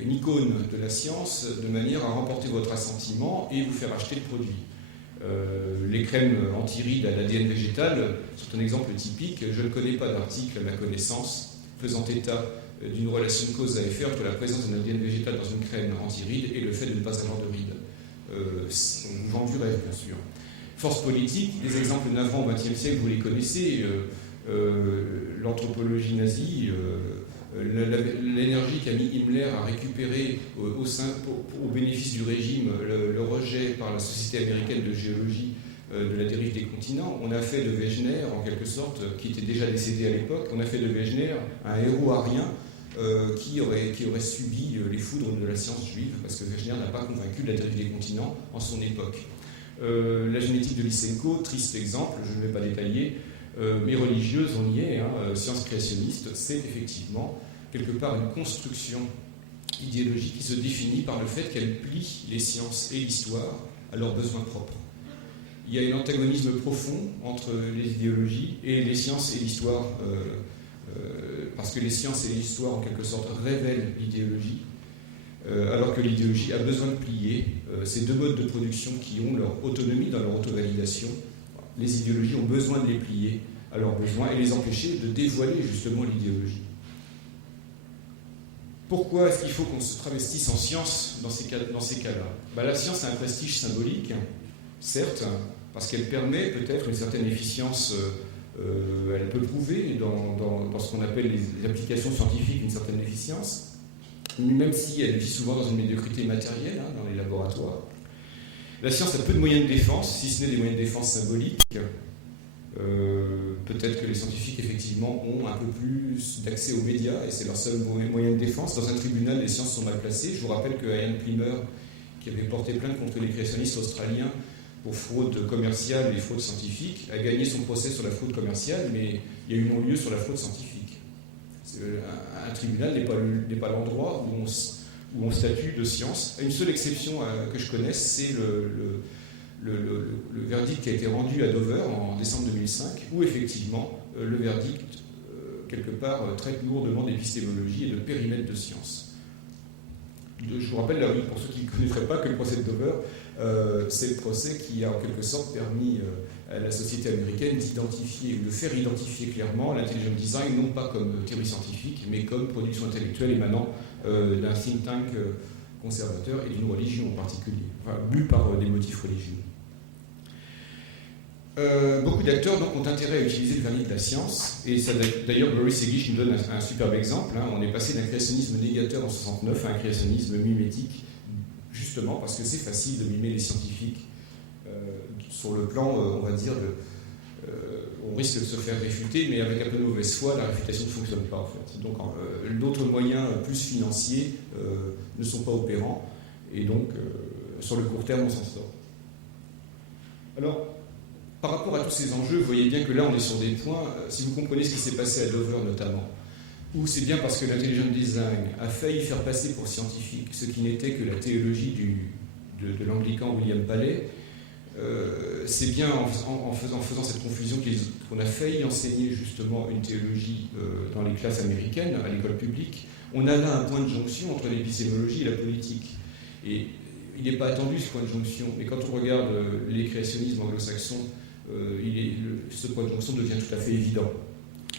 une icône de la science de manière à remporter votre assentiment et vous faire acheter le produit. Les crèmes anti-rides à l'ADN végétal sont un exemple typique. Je ne connais pas d'article à ma connaissance faisant état d'une relation de cause à effet entre la présence d'un ADN végétal dans une crème anti-rides et le fait de ne pas avoir de rides. On vous vend du rêve, bien sûr. Force politique, les exemples navrants au XXe siècle, vous les connaissez, l'anthropologie nazie, l'énergie qu'a mis Himmler à récupérer au bénéfice du régime le rejet par la Société américaine de géologie de la dérive des continents. On a fait de Wegener, en quelque sorte, qui était déjà décédé à l'époque, on a fait de Wegener un héros arien qui aurait subi les foudres de la science juive, parce que Wegener n'a pas convaincu de la dérive des continents en son époque. La génétique de Lysenko, triste exemple, je ne vais pas détailler, mais religieuse, on y est, hein, science créationniste, c'est effectivement quelque part une construction idéologique qui se définit par le fait qu'elle plie les sciences et l'histoire à leurs besoins propres. Il y a un antagonisme profond entre les idéologies et les sciences et l'histoire, parce que les sciences et l'histoire, en quelque sorte, révèlent l'idéologie, alors que l'idéologie a besoin de plier ces deux modes de production qui ont leur autonomie dans leur auto-validation. Les idéologies ont besoin de les plier à leurs besoins et les empêcher de dévoiler justement l'idéologie. Pourquoi est-ce qu'il faut qu'on se travestisse en science dans ces cas-là ? La science a un prestige symbolique, certes, parce qu'elle permet peut-être une certaine efficience, elle peut prouver dans ce qu'on appelle les applications scientifiques une certaine efficience, même si elle vit souvent dans une médiocrité matérielle, hein, dans les laboratoires. La science a peu de moyens de défense, si ce n'est des moyens de défense symboliques. Peut-être que les scientifiques, effectivement, ont un peu plus d'accès aux médias, et c'est leur seul moyen de défense. Dans un tribunal, les sciences sont mal placées. Je vous rappelle que Ian Plimer, qui avait porté plainte contre les créationnistes australiens pour fraude commerciale et fraude scientifique, a gagné son procès sur la fraude commerciale, mais il y a eu non-lieu sur la fraude scientifique. Un tribunal n'est pas l'endroit où on statue de science. Une seule exception que je connaisse, c'est le verdict qui a été rendu à Dover en décembre 2005, où effectivement le verdict, quelque part, traite lourdement d'épistémologie et de périmètre de science. Je vous rappelle, là, pour ceux qui ne connaîtraient pas, que le procès de Dover, c'est le procès qui a en quelque sorte permis à la société américaine d'identifier ou de faire identifier clairement l'intelligent design, non pas comme théorie scientifique, mais comme production intellectuelle émanant d'un think tank conservateur et d'une religion en particulier, enfin, bu par des motifs religieux. Beaucoup d'acteurs donc, ont intérêt à utiliser le vernis de la science, et ça, d'ailleurs Boris Egish nous donne un superbe exemple. Hein. On est passé d'un créationnisme négateur en 69 à un créationnisme mimétique, justement parce que c'est facile de mimer les scientifiques sur le plan, on va dire, on risque de se faire réfuter, mais avec un peu de mauvaise foi, la réfutation ne fonctionne pas en fait. Donc d'autres moyens plus financiers ne sont pas opérants, et donc sur le court terme on s'en sort. Alors, par rapport à tous ces enjeux, vous voyez bien que là on est sur des points, si vous comprenez ce qui s'est passé à Dover notamment, ou c'est bien parce que l'intelligent design a failli faire passer pour scientifique ce qui n'était que la théologie de l'anglican William Paley. C'est bien en faisant cette confusion qu'on a failli enseigner justement une théologie dans les classes américaines, à l'école publique. On a là un point de jonction entre l'épistémologie et la politique. Et il n'est pas attendu ce point de jonction, mais quand on regarde les créationnismes anglo-saxons, ce point de jonction devient tout à fait évident.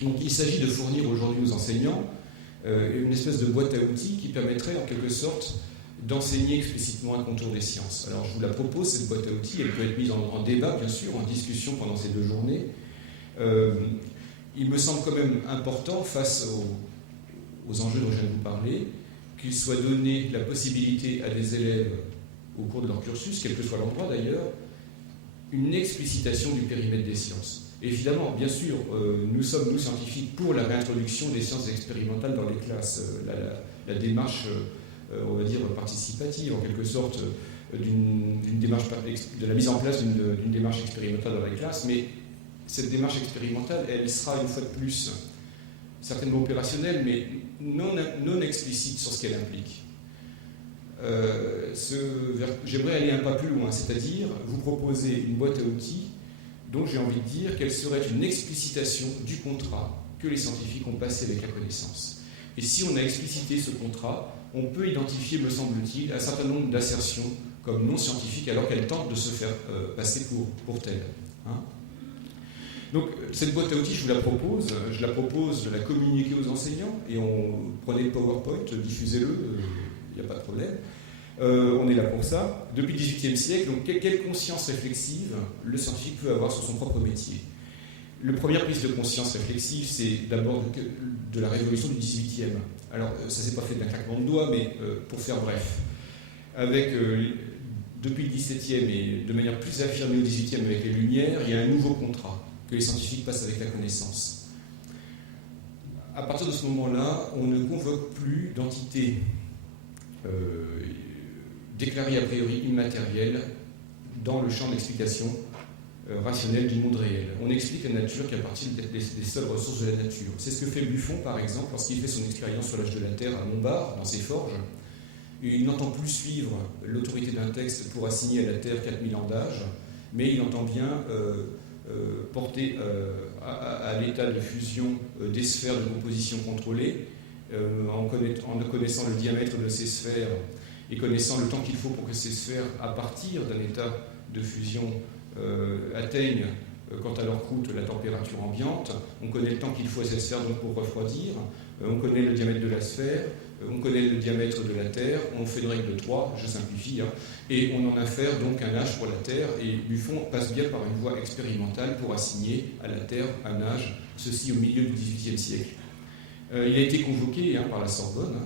Donc il s'agit de fournir aujourd'hui aux enseignants une espèce de boîte à outils qui permettrait en quelque sorte d'enseigner explicitement un contour des sciences. Alors je vous la propose, cette boîte à outils, elle peut être mise en débat, bien sûr, en discussion pendant ces 2 journées. Il me semble quand même important, face aux enjeux dont je viens de vous parler, qu'il soit donné la possibilité à des élèves, au cours de leur cursus, quel que soit l'endroit d'ailleurs, une explicitation du périmètre des sciences. Évidemment, bien sûr, nous sommes, nous scientifiques, pour la réintroduction des sciences expérimentales dans les classes, la démarche, on va dire, participative, en quelque sorte, d'une démarche, de la mise en place d'une démarche expérimentale dans les classes, mais cette démarche expérimentale, elle sera une fois de plus certainement opérationnelle, mais non explicite sur ce qu'elle implique. J'aimerais aller un pas plus loin, c'est-à-dire vous proposer une boîte à outils dont j'ai envie de dire qu'elle serait une explicitation du contrat que les scientifiques ont passé avec la connaissance. Et si on a explicité ce contrat, on peut identifier, me semble-t-il, un certain nombre d'assertions comme non scientifiques alors qu'elles tentent de se faire passer pour telles. Hein. Donc cette boîte à outils, je la propose de la communiquer aux enseignants, et prenez le PowerPoint, diffusez-le, il n'y a pas de problème. On est là pour ça. Depuis le XVIIIe siècle, donc quelle conscience réflexive le scientifique peut avoir sur son propre métier? La première prise de conscience réflexive, c'est d'abord de la révolution du XVIIIe. Alors, ça ne s'est pas fait d'un claquement de doigts, mais pour faire bref, depuis le XVIIe et de manière plus affirmée au XVIIIe avec les Lumières, il y a un nouveau contrat que les scientifiques passent avec la connaissance. À partir de ce moment-là, on ne convoque plus d'entités déclarées a priori immatérielles dans le champ d'explication rationnelle du monde réel. On explique la nature qu'à partir des seules ressources de la nature. C'est ce que fait Buffon, par exemple, lorsqu'il fait son expérience sur l'âge de la Terre à Montbard, dans ses forges. Il n'entend plus suivre l'autorité d'un texte pour assigner à la Terre 4000 ans d'âge, mais il entend bien porter à l'état de fusion des sphères de composition contrôlée, en connaissant le diamètre de ces sphères et connaissant le temps qu'il faut pour que ces sphères, à partir d'un état de fusion, atteignent, quant à leur croûte, la température ambiante. On connaît le temps qu'il faut à cette sphère donc pour refroidir. On connaît le diamètre de la sphère. On connaît le diamètre de la Terre. On fait une règle de 3, je simplifie, hein, et on en infère donc un âge pour la Terre. Et Buffon passe bien par une voie expérimentale pour assigner à la Terre un âge, ceci au milieu du XVIIIe siècle. Il a été convoqué par la Sorbonne.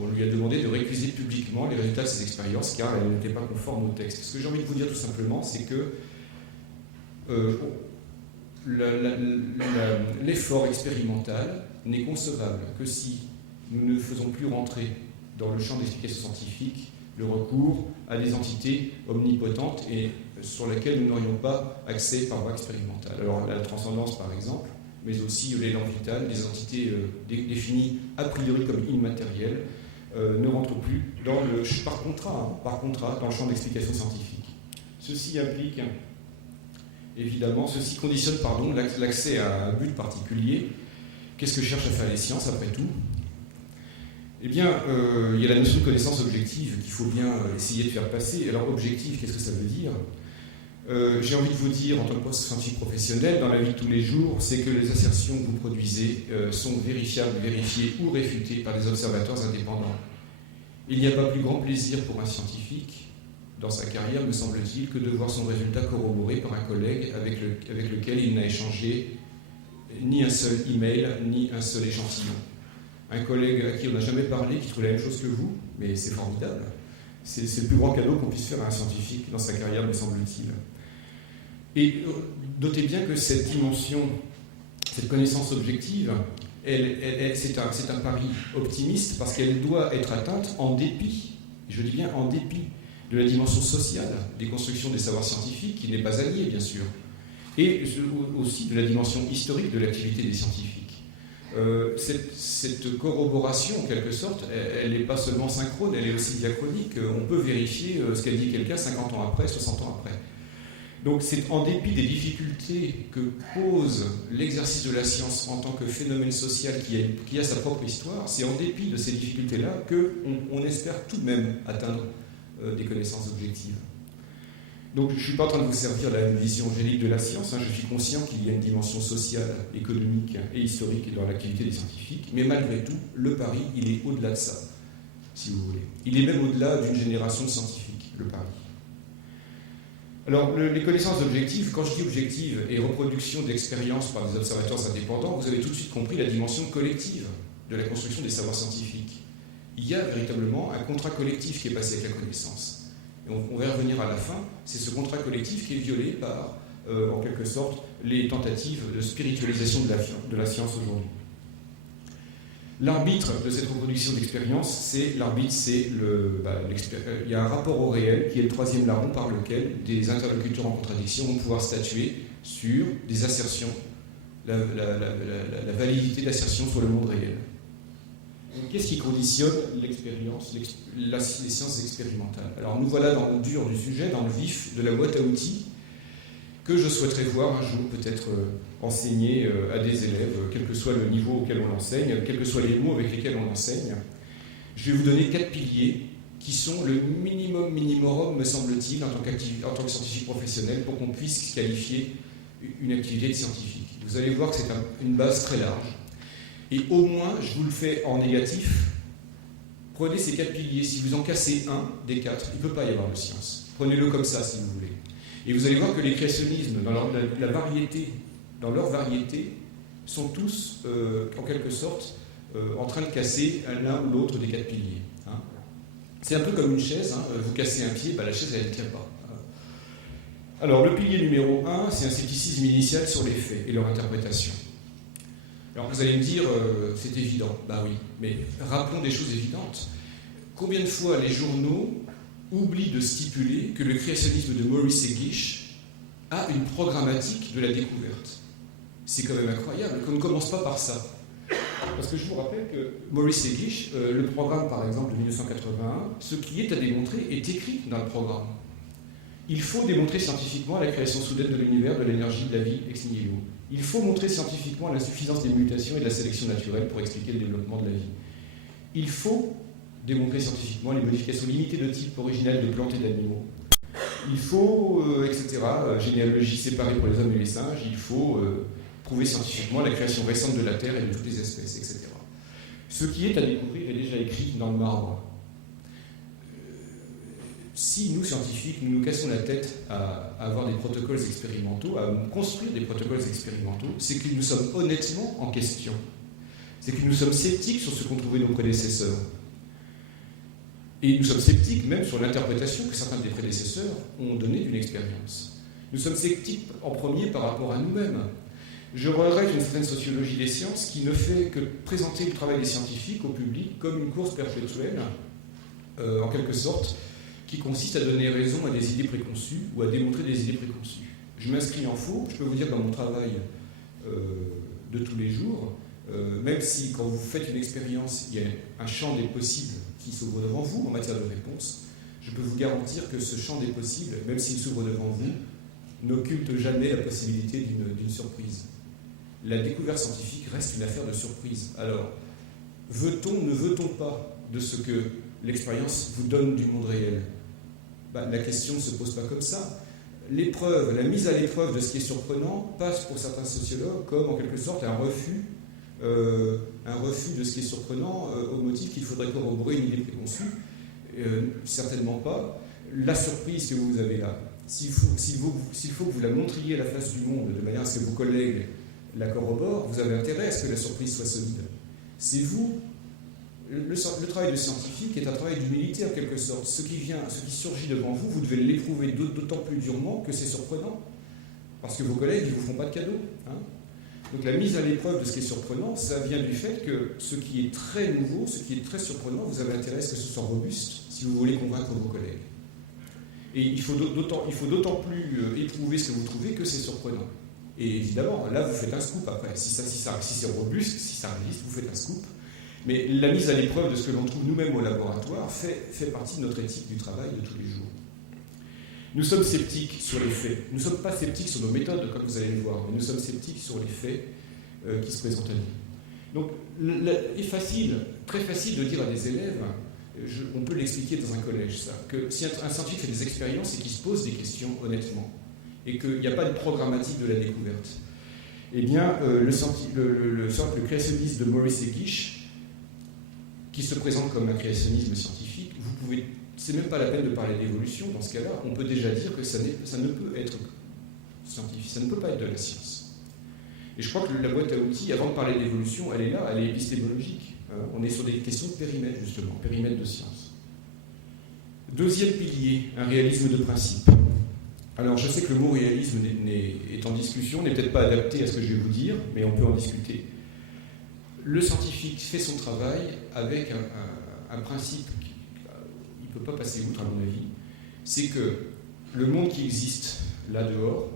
On lui a demandé de récuser publiquement les résultats de ses expériences car elles n'étaient pas conformes au texte. Ce que j'ai envie de vous dire tout simplement, c'est que l'effort expérimental n'est concevable que si nous ne faisons plus rentrer dans le champ d'explication scientifique le recours à des entités omnipotentes et sur lesquelles nous n'aurions pas accès par voie expérimentale. Alors la transcendance par exemple, mais aussi l'élan vital, des entités définies a priori comme immatérielles, ne rentrent plus par contrat, dans le champ d'explication scientifique. Ceci implique, évidemment, ceci conditionne l'accès à un but particulier. Qu'est-ce que cherchent à faire les sciences, après tout? Eh bien, il y a la notion de connaissance objective qu'il faut bien essayer de faire passer. Alors, objectif, qu'est-ce que ça veut dire? J'ai envie de vous dire, en tant que scientifique professionnel, dans la vie de tous les jours, c'est que les assertions que vous produisez sont vérifiables, vérifiées ou réfutées par des observateurs indépendants. Il n'y a pas plus grand plaisir pour un scientifique, dans sa carrière, me semble-t-il, que de voir son résultat corroboré par un collègue avec lequel il n'a échangé ni un seul email, ni un seul échantillon. Un collègue à qui on n'a jamais parlé, qui trouve la même chose que vous, mais c'est formidable. C'est le plus grand cadeau qu'on puisse faire à un scientifique dans sa carrière, me semble-t-il. Et notez bien que cette dimension, cette connaissance objective, c'est un pari optimiste parce qu'elle doit être atteinte en dépit, je dis bien en dépit, de la dimension sociale des constructions des savoirs scientifiques, qui n'est pas alliée, bien sûr, et aussi de la dimension historique de l'activité des scientifiques. Cette corroboration, en quelque sorte, elle n'est pas seulement synchrone, elle est aussi diachronique. On peut vérifier ce qu'a dit quelqu'un 50 ans après, 60 ans après. Donc c'est en dépit des difficultés que pose l'exercice de la science en tant que phénomène social qui a sa propre histoire, c'est en dépit de ces difficultés-là qu'on espère tout de même atteindre des connaissances objectives. Donc je ne suis pas en train de vous servir la vision angélique de la science, je suis conscient qu'il y a une dimension sociale, économique et historique dans l'activité des scientifiques, mais malgré tout, le pari, il est au-delà de ça, si vous voulez. Il est même au-delà d'une génération de scientifiques, le pari. Alors, les connaissances objectives, quand je dis objectives et reproduction d'expériences par des observateurs indépendants, vous avez tout de suite compris la dimension collective de la construction des savoirs scientifiques. Il y a véritablement un contrat collectif qui est passé avec la connaissance. Et on va y revenir à la fin, c'est ce contrat collectif qui est violé par, en quelque sorte, les tentatives de spiritualisation de la science aujourd'hui. L'arbitre de cette reproduction d'expérience, il y a un rapport au réel qui est le troisième larron par lequel des interlocuteurs en contradiction vont pouvoir statuer sur des assertions, la validité de l'assertion sur le monde réel. Qu'est-ce qui conditionne l'expérience, les sciences expérimentales? Alors nous voilà dans le dur du sujet, dans le vif de la boîte à outils que je souhaiterais voir un jour peut-être enseigner à des élèves, quel que soit le niveau auquel on l'enseigne, quels que soient les mots avec lesquels on l'enseigne. Je vais vous donner 4 piliers qui sont le minimum, me semble-t-il, en tant que scientifique professionnel, pour qu'on puisse qualifier une activité de scientifique. Vous allez voir que c'est une base très large. Et au moins, je vous le fais en négatif, prenez ces 4 piliers. Si vous en cassez un des 4, il ne peut pas y avoir de science. Prenez-le comme ça, si vous voulez. Et vous allez voir que les créationnismes, dans leur variété, sont tous, en quelque sorte, en train de casser l'un ou l'autre des 4 piliers. Hein. C'est un peu comme une chaise, hein. Vous cassez un pied, la chaise, elle ne tient pas. Alors, le pilier numéro 1, c'est un scepticisme initial sur les faits et leur interprétation. Alors, vous allez me dire, c'est évident. Bah oui, mais rappelons des choses évidentes. Combien de fois les journaux oublient de stipuler que le créationnisme de Maurice et Gish a une programmatique de la découverte? C'est quand même incroyable qu'on ne commence pas par ça. Parce que je vous rappelle que Maurice et Gish, le programme par exemple de 1981, ce qui est à démontrer est écrit dans le programme. Il faut démontrer scientifiquement la création soudaine de l'univers, de l'énergie, de la vie ex nihilo. Il faut montrer scientifiquement l'insuffisance des mutations et de la sélection naturelle pour expliquer le développement de la vie. Il faut démontrer scientifiquement les modifications limitées de type originel de plantes et d'animaux. Il faut, etc., généalogie séparée pour les hommes et les singes, il faut prouver scientifiquement la création récente de la Terre et de toutes les espèces, etc. Ce qui est à découvrir est déjà écrit dans le marbre. Si nous, scientifiques, nous nous cassons la tête à avoir des protocoles expérimentaux, à construire des protocoles expérimentaux, c'est que nous sommes honnêtement en question. C'est que nous sommes sceptiques sur ce qu'ont trouvé nos prédécesseurs. Et nous sommes sceptiques même sur l'interprétation que certains des prédécesseurs ont donnée d'une expérience. Nous sommes sceptiques en premier par rapport à nous-mêmes. Je regrette une certaine sociologie des sciences qui ne fait que présenter le travail des scientifiques au public comme une course perpétuelle, en quelque sorte, qui consiste à donner raison à des idées préconçues ou à démontrer des idées préconçues. Je m'inscris en faux, je peux vous dire dans mon travail de tous les jours, même si quand vous faites une expérience, il y a un champ des possibles qui s'ouvre devant vous en matière de réponse, je peux vous garantir que ce champ des possibles, même s'il s'ouvre devant vous, n'occulte jamais la possibilité d'une surprise. La découverte scientifique reste une affaire de surprise. Alors, veut-on, ne veut-on pas de ce que l'expérience vous donne du monde réel? La question ne se pose pas comme ça. L'épreuve, la mise à l'épreuve de ce qui est surprenant passe pour certains sociologues comme en quelque sorte un refus de ce qui est surprenant au motif qu'il faudrait corroborer une idée préconçue. Certainement pas. La surprise que vous avez là, s'il faut que vous la montriez à la face du monde de manière à ce que vos collègues la corroborent, vous avez intérêt à ce que la surprise soit solide. C'est vous. Le travail de scientifique est un travail d'humilité en quelque sorte. Ce qui surgit devant vous, vous devez l'éprouver d'autant plus durement que c'est surprenant. Parce que vos collègues, ils ne vous font pas de cadeaux. Hein. Donc la mise à l'épreuve de ce qui est surprenant, ça vient du fait que ce qui est très nouveau, ce qui est très surprenant, vous avez intérêt à ce que ce soit robuste si vous voulez convaincre vos collègues. Et il faut d'autant plus éprouver ce que vous trouvez que c'est surprenant. Et évidemment, là, vous faites un scoop après. Si c'est robuste, si ça résiste, vous faites un scoop. Mais la mise à l'épreuve de ce que l'on trouve nous-mêmes au laboratoire fait partie de notre éthique du travail de tous les jours. Nous sommes sceptiques sur les faits. Nous ne sommes pas sceptiques sur nos méthodes, comme vous allez le voir, mais nous sommes sceptiques sur les faits qui se présentent à nous. Donc, il est très facile de dire à des élèves, on peut l'expliquer dans un collège, ça, que si un scientifique fait des expériences et qu'il se pose des questions honnêtement, et qu'il n'y a pas de programmatique de la découverte, eh bien, le créationnisme de Maurice Egish, qui se présente comme un créationnisme scientifique, c'est même pas la peine de parler d'évolution dans ce cas-là, on peut déjà dire que ça ne peut être scientifique, ça ne peut pas être de la science. Et je crois que la boîte à outils, avant de parler d'évolution, elle est là, elle est épistémologique. On est sur des questions de périmètre, justement, périmètre de science. Deuxième pilier, un réalisme de principe. Alors, je sais que le mot réalisme est en discussion, n'est peut-être pas adapté à ce que je vais vous dire, mais on peut en discuter. Le scientifique fait son travail avec un principe qui ne peut pas passer outre, à mon avis, c'est que le monde qui existe là-dehors,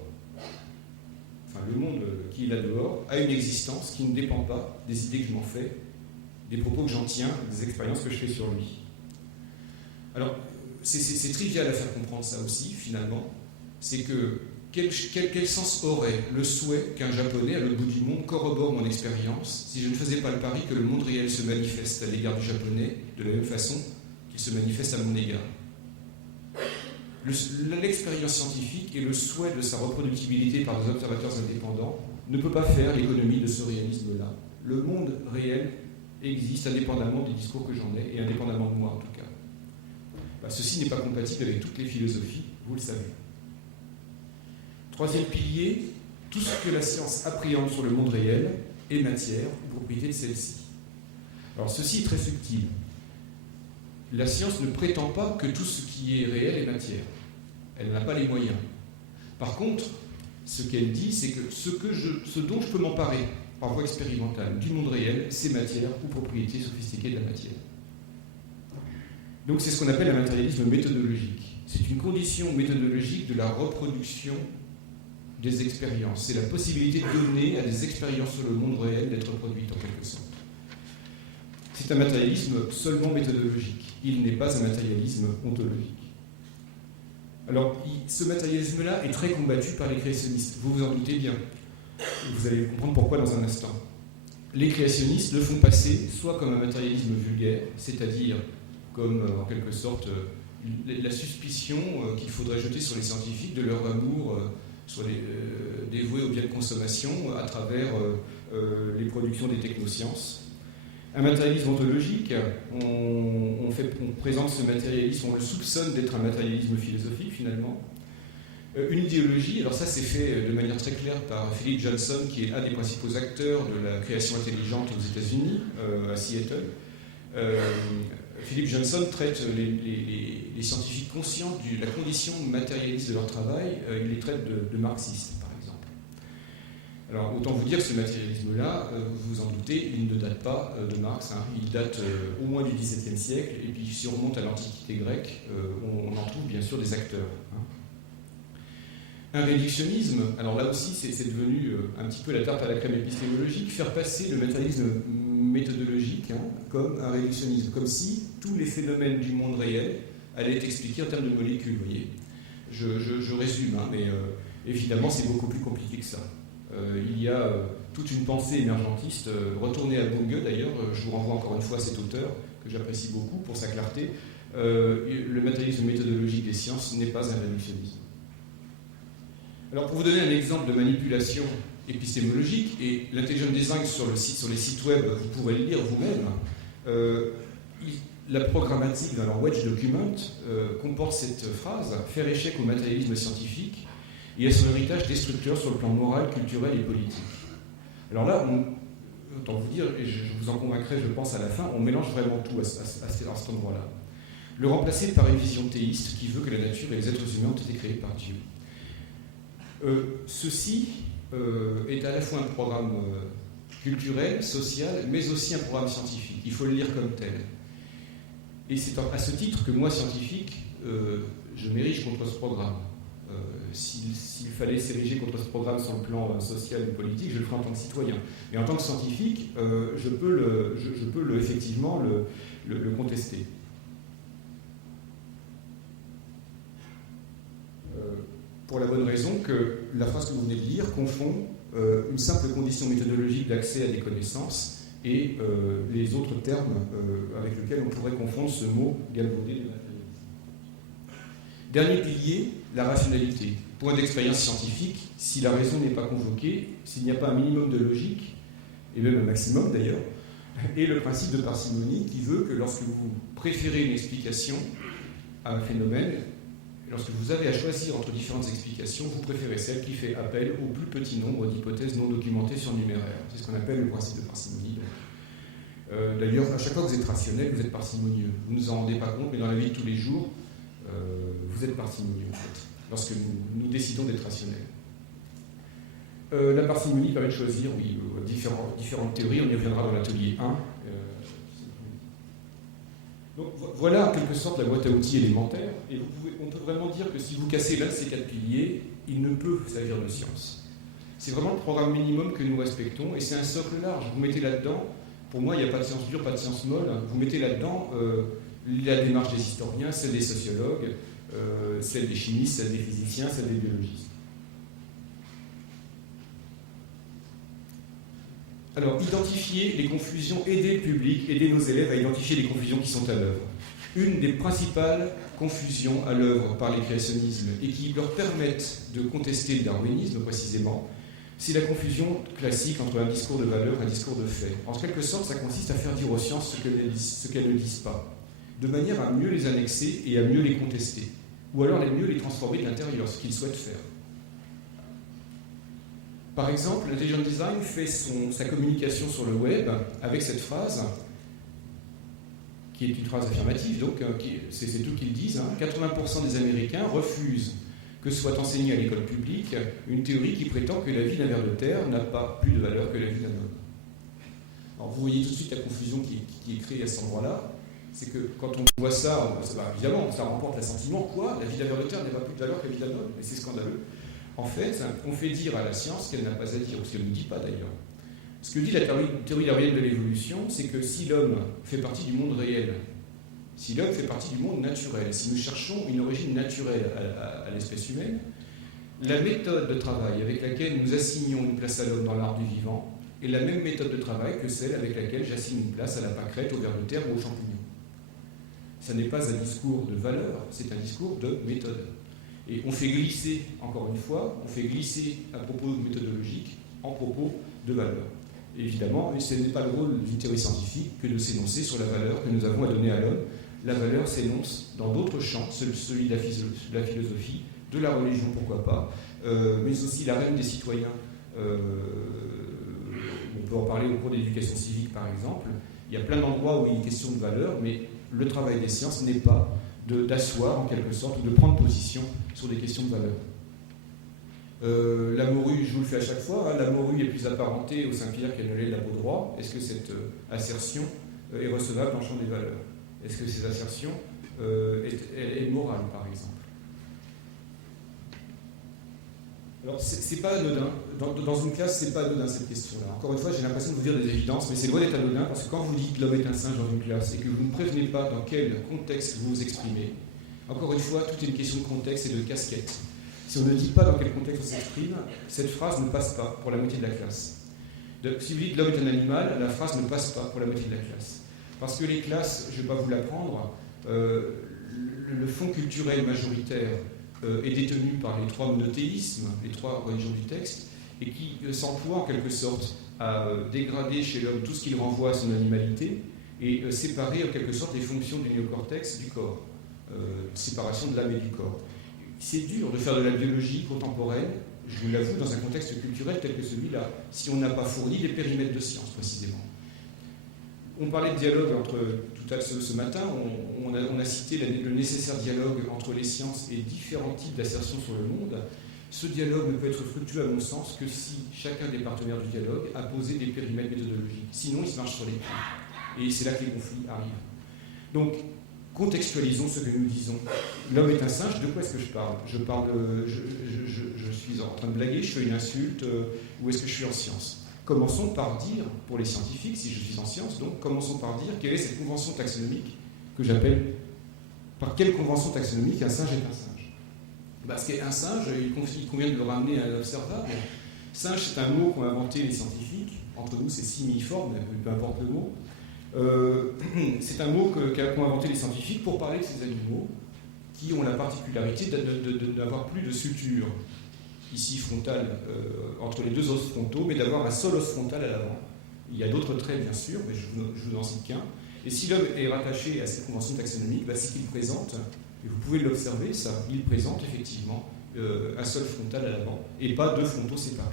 le monde qui est là-dehors, a une existence qui ne dépend pas des idées que je m'en fais, des propos que j'en tiens, des expériences que je fais sur lui. Alors, c'est trivial à faire comprendre ça aussi, finalement. C'est que quel sens aurait le souhait qu'un Japonais à l'autre bout du monde corrobore mon expérience si je ne faisais pas le pari que le monde réel se manifeste à l'égard du Japonais de la même façon qu'il se manifeste à mon égard. L'expérience scientifique et le souhait de sa reproductibilité par des observateurs indépendants ne peut pas faire l'économie de ce réalisme-là. Le monde réel existe indépendamment des discours que j'en ai et indépendamment de moi en tout cas. Ceci n'est pas compatible avec toutes les philosophies, vous le savez. Troisième pilier, tout ce que la science appréhende sur le monde réel est matière ou propriété de celle-ci. Alors ceci est très subtil. La science ne prétend pas que tout ce qui est réel est matière. Elle n'a pas les moyens. Par contre, ce qu'elle dit, c'est que ce dont je peux m'emparer par voie expérimentale du monde réel, c'est matière ou propriété sophistiquée de la matière. Donc c'est ce qu'on appelle un matérialisme méthodologique. C'est une condition méthodologique de la reproduction des expériences. C'est la possibilité de donner à des expériences sur le monde réel d'être produites en quelque sorte. C'est un matérialisme seulement méthodologique. Il n'est pas un matérialisme ontologique. Alors, ce matérialisme-là est très combattu par les créationnistes. Vous vous en doutez bien. Vous allez comprendre pourquoi dans un instant. Les créationnistes le font passer soit comme un matérialisme vulgaire, c'est-à-dire comme, en quelque sorte, la suspicion qu'il faudrait jeter sur les scientifiques de leur amour dévoué au bien de consommation à travers les productions des technosciences. Un matérialisme ontologique, on présente ce matérialisme, on le soupçonne d'être un matérialisme philosophique finalement. Une idéologie, alors ça c'est fait de manière très claire par Philip Johnson, qui est un des principaux acteurs de la création intelligente aux États-Unis, à Seattle. Philip Johnson traite les scientifiques conscients de la condition matérialiste de leur travail, il les traite de marxistes, par exemple. Alors, autant vous dire que ce matérialisme-là, vous vous en doutez, il ne date pas de Marx, il date au moins du XVIIe siècle, et puis si on remonte à l'Antiquité grecque, on en trouve bien sûr des acteurs. Un réductionnisme, alors là aussi c'est devenu un petit peu la tarte à la crème épistémologique, faire passer le matérialisme méthodologique comme un réductionnisme, comme si tous les phénomènes du monde réel allaient être expliqués en termes de molécules, vous voyez. Je résume, mais évidemment c'est beaucoup plus compliqué que ça. Il y a toute une pensée émergentiste, retournée à Bunge d'ailleurs, je vous renvoie encore une fois à cet auteur, que j'apprécie beaucoup pour sa clarté. Le matérialisme méthodologique des sciences n'est pas un réductionnisme. Alors pour vous donner un exemple de manipulation épistémologique, et l'intelligent design sur les sites web, vous pourrez le lire vous-même, la programmatique dans leur Wedge Document comporte cette phrase « faire échec au matérialisme scientifique et à son héritage destructeur sur le plan moral, culturel et politique ». Alors là, autant vous dire, et je vous en convaincrai, je pense, à la fin, on mélange vraiment tout à cet endroit-là. Le remplacer par une vision théiste qui veut que la nature et les êtres humains ont été créés par Dieu. Ceci est à la fois un programme culturel, social, mais aussi un programme scientifique. Il faut le lire comme tel. Et c'est à ce titre que moi, scientifique, je m'érige contre ce programme. S'il fallait s'ériger contre ce programme sur le plan social ou politique, je le ferai en tant que citoyen. Mais en tant que scientifique, je peux effectivement le contester. Pour la bonne raison que la phrase que vous venez de lire confond une simple condition méthodologique d'accès à des connaissances et les autres termes avec lesquels on pourrait confondre ce mot galvaudé de matérialisme. Dernier pilier, la rationalité. Point d'expérience scientifique, si la raison n'est pas convoquée, s'il n'y a pas un minimum de logique, et même un maximum d'ailleurs, et le principe de parcimonie qui veut que lorsque vous préférez une explication à un phénomène, lorsque vous avez à choisir entre différentes explications, vous préférez celle qui fait appel au plus petit nombre d'hypothèses non documentées surnuméraires. C'est ce qu'on appelle le principe de parcimonie. D'ailleurs, à chaque fois que vous êtes rationnel, vous êtes parcimonieux. Vous ne vous en rendez pas compte, mais dans la vie de tous les jours, vous êtes parcimonieux, en fait, lorsque nous décidons d'être rationnels. La parcimonie permet de choisir, oui, différentes théories, on y reviendra dans l'atelier 1. Donc voilà en quelque sorte la boîte à outils élémentaire, et on peut vraiment dire que si vous cassez l'un de ces 4 piliers, il ne peut s'agir de science. C'est vraiment le programme minimum que nous respectons, et c'est un socle large. Vous mettez là-dedans, pour moi il n'y a pas de science dure, pas de science molle, vous mettez là-dedans la démarche des historiens, celle des sociologues, celle des chimistes, celle des physiciens, celle des biologistes. Alors, identifier les confusions, aider le public, aider nos élèves à identifier les confusions qui sont à l'œuvre. Une des principales confusions à l'œuvre par les créationnismes et qui leur permettent de contester le darwinisme précisément, c'est la confusion classique entre un discours de valeur et un discours de fait. En quelque sorte, ça consiste à faire dire aux sciences ce qu'elles ne disent pas, de manière à mieux les annexer et à mieux les contester, ou alors à mieux les transformer de l'intérieur, ce qu'ils souhaitent faire. Par exemple, l'intelligent design fait sa communication sur le web avec cette phrase, qui est une phrase affirmative, donc c'est eux qui le disent, 80% des Américains refusent que soit enseignée à l'école publique une théorie qui prétend que la vie d'un ver de terre n'a pas plus de valeur que la vie d'un homme. Alors vous voyez tout de suite la confusion qui est créée à cet endroit-là, c'est que quand on voit ça, évidemment, ça remporte l'assentiment, quoi, la vie d'un ver de terre n'a pas plus de valeur que la vie d'un homme, et c'est scandaleux. En fait, on fait dire à la science ce qu'elle n'a pas à dire, ou ce qu'elle ne dit pas d'ailleurs. Ce que dit la théorie darwinienne de l'évolution, c'est que si l'homme fait partie du monde réel, si l'homme fait partie du monde naturel, si nous cherchons une origine naturelle à l'espèce humaine, la méthode de travail avec laquelle nous assignons une place à l'homme dans l'art du vivant est la même méthode de travail que celle avec laquelle j'assigne une place à la pâquerette, au ver de terre ou aux champignons. Ce n'est pas un discours de valeur, c'est un discours de méthode. Et on fait glisser, encore une fois, à propos méthodologique, en propos de valeur. Évidemment, ce n'est pas le rôle d'une théorie scientifique que de s'énoncer sur la valeur que nous avons à donner à l'homme. La valeur s'énonce dans d'autres champs, celui de la philosophie, de la religion, pourquoi pas, mais aussi la reine des citoyens. On peut en parler au cours de l'éducation civique, par exemple. Il y a plein d'endroits où il est question de valeur, mais le travail des sciences n'est pas d'asseoir en quelque sorte ou de prendre position sur des questions de valeur. La morue, je vous le fais à chaque fois, la morue est plus apparentée au Saint-Pierre qu'elle ne l'est de la Baudroie. Est-ce que cette assertion est recevable dans le champ des valeurs? Est-ce que cette assertion est morale, par exemple? Alors, c'est pas anodin. Dans une classe, c'est pas anodin cette question-là. Encore une fois, j'ai l'impression de vous dire des évidences, mais c'est loin d'être anodin, parce que quand vous dites que l'homme est un singe dans une classe et que vous ne prévenez pas dans quel contexte vous vous exprimez, encore une fois, tout est une question de contexte et de casquette. Si on ne dit pas dans quel contexte on s'exprime, cette phrase ne passe pas pour la moitié de la classe. Si vous dites l'homme est un animal, la phrase ne passe pas pour la moitié de la classe. Parce que les classes, je ne vais pas vous l'apprendre, le fond culturel majoritaire est détenu par les 3 monothéismes, les 3 religions du texte, et qui s'emploient en quelque sorte à dégrader chez l'homme tout ce qui le renvoie à son animalité et séparer en quelque sorte les fonctions du néocortex du corps, séparation de l'âme et du corps. C'est dur de faire de la biologie contemporaine, je vous l'avoue, dans un contexte culturel tel que celui-là, si on n'a pas fourni les périmètres de science précisément. On parlait de dialogue ce matin, on a cité le nécessaire dialogue entre les sciences et différents types d'assertions sur le monde. Ce dialogue ne peut être fructueux à mon sens que si chacun des partenaires du dialogue a posé des périmètres méthodologiques. Sinon, il se marche sur les pieds. Et c'est là que les conflits arrivent. Donc, contextualisons ce que nous disons. L'homme est un singe, de quoi est-ce que je parle? Je suis en train de blaguer, je fais une insulte, ou est-ce que je suis en science? Commençons par dire, pour les scientifiques, si je suis en science, donc commençons par dire quelle est cette convention taxonomique que j'appelle, par quelle convention taxonomique un singe est un singe? Parce qu'un singe, il convient de le ramener à l'observable. Singe, c'est un mot qu'ont inventé les scientifiques. Entre nous, c'est simiforme, peu importe le mot. C'est un mot qu'ont inventé les scientifiques pour parler de ces animaux qui ont la particularité d'avoir plus de suture, ici frontale, entre les deux os frontaux, mais d'avoir un seul os frontal à l'avant. Il y a d'autres traits, bien sûr, mais je vous n'en cite qu'un. Et si l'homme est rattaché à cette convention taxonomique, c'est qu'il présente, et vous pouvez l'observer, ça, il présente effectivement un seul frontal à l'avant, et pas deux frontaux séparés.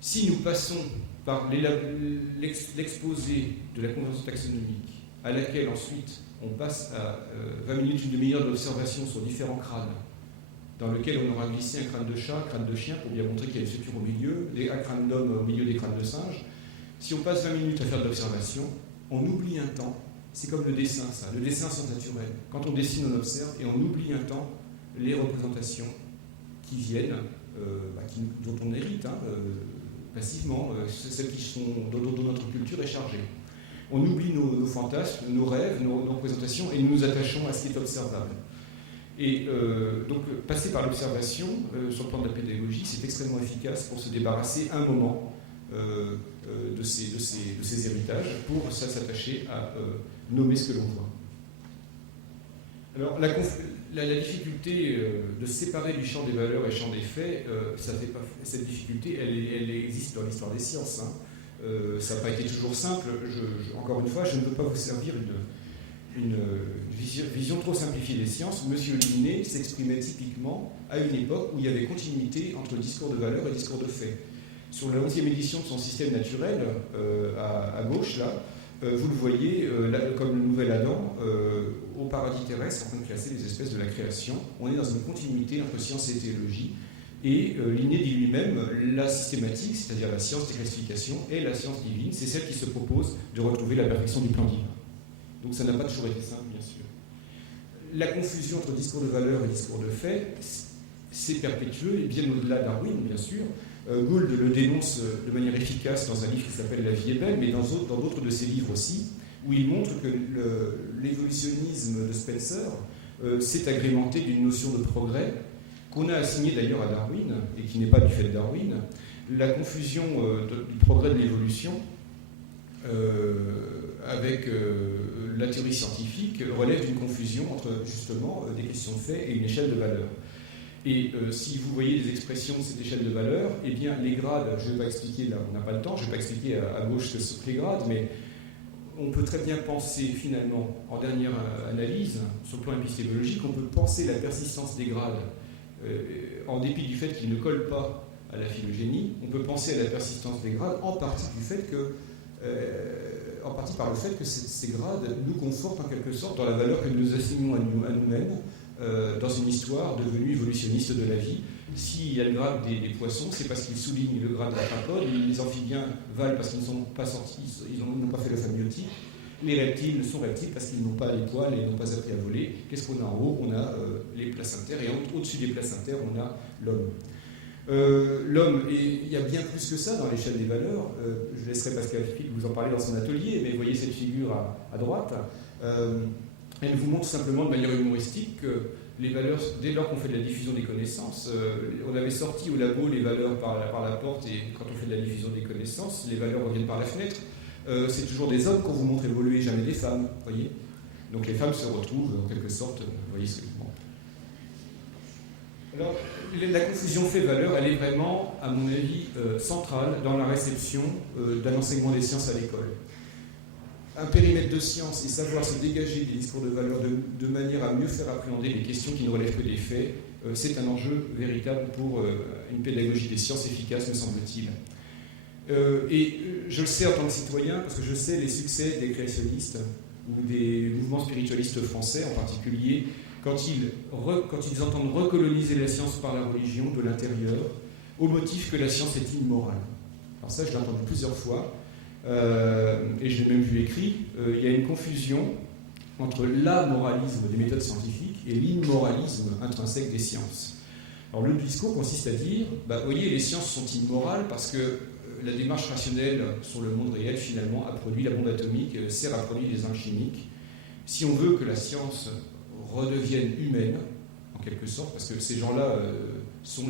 Si nous passons par l'exposé de la convention taxonomique, à laquelle ensuite on passe à 20 minutes, une demi-heure d'observation sur différents crânes, dans lequel on aura glissé un crâne de chat, un crâne de chien, pour bien montrer qu'il y a une structure au milieu, un crâne d'homme au milieu des crânes de singe. Si on passe 20 minutes à faire de l'observation, on oublie un temps. C'est comme le dessin, ça. Le dessin c'est naturel. Quand on dessine, on observe et on oublie un temps les représentations qui viennent, dont on hérite passivement, celles qui sont, dont notre culture est chargée. On oublie nos fantasmes, nos rêves, nos représentations et nous nous attachons à ce qui est observable. Et donc, passer par l'observation, sur le plan de la pédagogie, c'est extrêmement efficace pour se débarrasser un moment de ces héritages, pour s'attacher à nommer ce que l'on voit. Alors, la difficulté de séparer du champ des valeurs et champ des faits, cette difficulté, elle existe dans l'histoire des sciences. Ça n'a pas été toujours simple. Encore une fois, je ne veux pas vous servir une vision trop simplifiée des sciences. Monsieur Linné s'exprimait typiquement à une époque où il y avait continuité entre discours de valeurs et discours de faits. Sur la 11e édition de son système naturel, à gauche, là, vous le voyez, comme le nouvel Adam, au paradis terrestre, en train de classer les espèces de la création. On est dans une continuité entre science et théologie. Et Linné dit lui-même, la systématique, c'est-à-dire la science des classifications, et la science divine, c'est celle qui se propose de retrouver la perfection du plan divin. Donc ça n'a pas toujours été simple, bien sûr. La confusion entre discours de valeur et discours de fait, c'est perpétueux, et bien au-delà de Darwin, bien sûr. Gould le dénonce de manière efficace dans un livre qui s'appelle La vie est belle, mais dans d'autres de ses livres aussi, où il montre que l'évolutionnisme de Spencer s'est agrémenté d'une notion de progrès qu'on a assignée d'ailleurs à Darwin, et qui n'est pas du fait de Darwin. La confusion du progrès de l'évolution avec la théorie scientifique relève d'une confusion entre justement des questions de fait et une échelle de valeur. Et si vous voyez les expressions de cette échelle de valeur, eh bien les grades, je ne vais pas expliquer, là on n'a pas le temps, je ne vais pas expliquer à gauche ce que sont les grades, mais on peut très bien penser finalement, en dernière analyse, sur le plan épistémologique, on peut penser la persistance des grades, en dépit du fait qu'ils ne collent pas à la phylogénie, on peut penser à la persistance des grades en partie par le fait que ces grades nous confortent en quelque sorte dans la valeur que nous assignons à nous-mêmes, dans une histoire devenue évolutionniste de la vie. S'il y a le grade des poissons, c'est parce qu'ils soulignent le grade de la trapode. Les amphibiens valent parce qu'ils ne sont pas sortis, ils n'ont pas fait le phamiotique. Les reptiles sont reptiles parce qu'ils n'ont pas les poils et n'ont pas appris à voler. Qu'est-ce qu'on a en haut? On a les placentaires, et au-dessus des placentaires, on a l'homme. L'homme, et il y a bien plus que ça dans l'échelle des valeurs. Je laisserai Pascal Fick vous en parler dans son atelier, mais vous voyez cette figure à droite. Elle vous montre simplement de manière humoristique que les valeurs, dès lors qu'on fait de la diffusion des connaissances, on avait sorti au labo les valeurs par la porte, et quand on fait de la diffusion des connaissances, les valeurs reviennent par la fenêtre. C'est toujours des hommes qu'on vous montre évoluer, jamais des femmes, voyez. Donc les femmes se retrouvent en quelque sorte, vous voyez ce que je montre. Alors, la confusion fait-valeur, elle est vraiment, à mon avis, centrale dans la réception d'un enseignement des sciences à l'école. Un périmètre de science et savoir se dégager des discours de valeur de manière à mieux faire appréhender les questions qui ne relèvent que des faits, c'est un enjeu véritable pour une pédagogie des sciences efficace, me semble-t-il. Et je le sais en tant que citoyen, parce que je sais les succès des créationnistes ou des mouvements spiritualistes français en particulier, quand ils entendent recoloniser la science par la religion de l'intérieur, au motif que la science est immorale. Alors ça, je l'ai entendu plusieurs fois. Et je l'ai même vu écrit, il y a une confusion entre l'amoralisme des méthodes scientifiques et l'immoralisme intrinsèque des sciences. Alors le discours consiste à dire, vous voyez, les sciences sont immorales parce que la démarche rationnelle sur le monde réel, finalement, a produit la bombe atomique, sert à produire des armes chimiques. Si on veut que la science redevienne humaine, en quelque sorte, parce que ces gens-là sont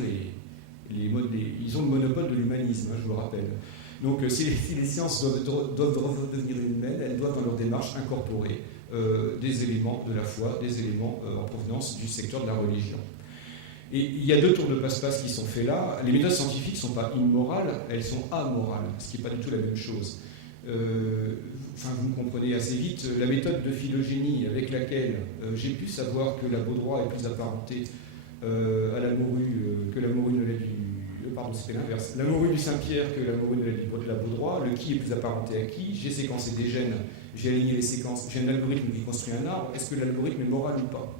ils ont le monopole de l'humanisme, je vous le rappelle. Donc si les sciences doivent redevenir humaines, elles doivent dans leur démarche incorporer des éléments de la foi, des éléments en provenance du secteur de la religion. Et il y a deux tours de passe-passe qui sont faits là. Les méthodes scientifiques ne sont pas immorales, elles sont amorales, ce qui n'est pas du tout la même chose. Vous me comprenez assez vite, la méthode de phylogénie avec laquelle j'ai pu savoir que la Baudroie est plus apparentée à la morue que la morue de pardon, c'était l'inverse. La morue du Saint-Pierre que la morue de la Baudroie, le qui est plus apparenté à qui, j'ai séquencé des gènes, j'ai aligné les séquences, j'ai un algorithme qui construit un arbre, est-ce que l'algorithme est moral ou pas ?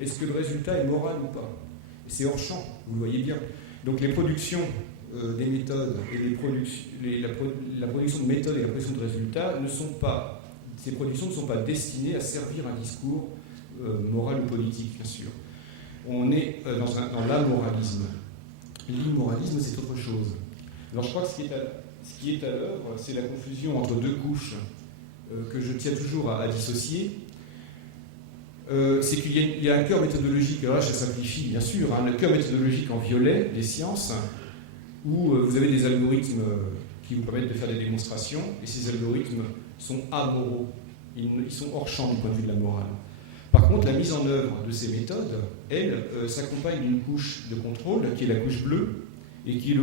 Est-ce que le résultat est moral ou pas ? Et c'est hors champ, vous le voyez bien. Donc les productions des méthodes et la production de méthodes et la production de résultats ces productions ne sont pas destinées à servir un discours moral ou politique, bien sûr. On est dans l'amoralisme. L'immoralisme, c'est autre chose. Alors je crois que ce qui est à l'œuvre, c'est la confusion entre deux couches que je tiens toujours à dissocier. C'est qu'il y a un cœur méthodologique, alors là je simplifie bien sûr, un cœur méthodologique en violet des sciences, où vous avez des algorithmes qui vous permettent de faire des démonstrations, et ces algorithmes sont amoraux, ils sont hors champ du point de vue de la morale. Par contre, la mise en œuvre de ces méthodes, elle, s'accompagne d'une couche de contrôle, qui est la couche bleue, et qui est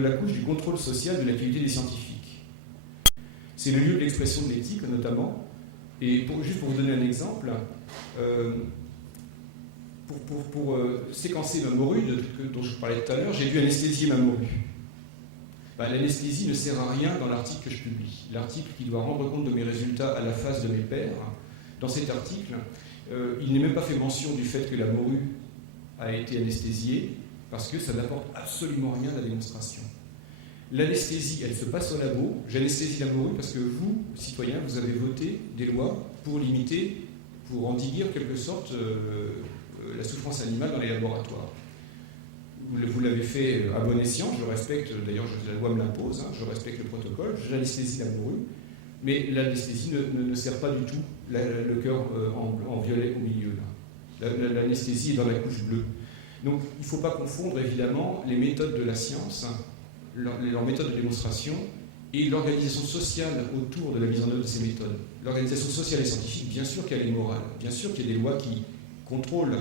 la couche du contrôle social de l'activité des scientifiques. C'est le lieu de l'expression de l'éthique, notamment. Et juste pour vous donner un exemple, pour séquencer ma morue, dont je vous parlais tout à l'heure, j'ai dû anesthésier ma morue. L'anesthésie ne sert à rien dans l'article que je publie. L'article qui doit rendre compte de mes résultats à la face de mes pairs, dans cet article, il n'est même pas fait mention du fait que la morue a été anesthésiée, parce que ça n'apporte absolument rien à la démonstration. L'anesthésie, elle se passe au labo. J'anesthésie la morue parce que vous, citoyens, vous avez voté des lois pour limiter, pour endiguer en quelque sorte la souffrance animale dans les laboratoires. Vous l'avez fait à bon escient, je respecte, d'ailleurs la loi me l'impose, je respecte le protocole, j'anesthésie la morue, mais l'anesthésie ne sert pas du tout le cœur en violet au milieu. L'anesthésie est dans la couche bleue. Donc il ne faut pas confondre évidemment les méthodes de la science, leurs méthodes de démonstration, et l'organisation sociale autour de la mise en œuvre de ces méthodes. L'organisation sociale et scientifique, bien sûr qu'elle est morale, bien sûr qu'il y a des lois qui contrôlent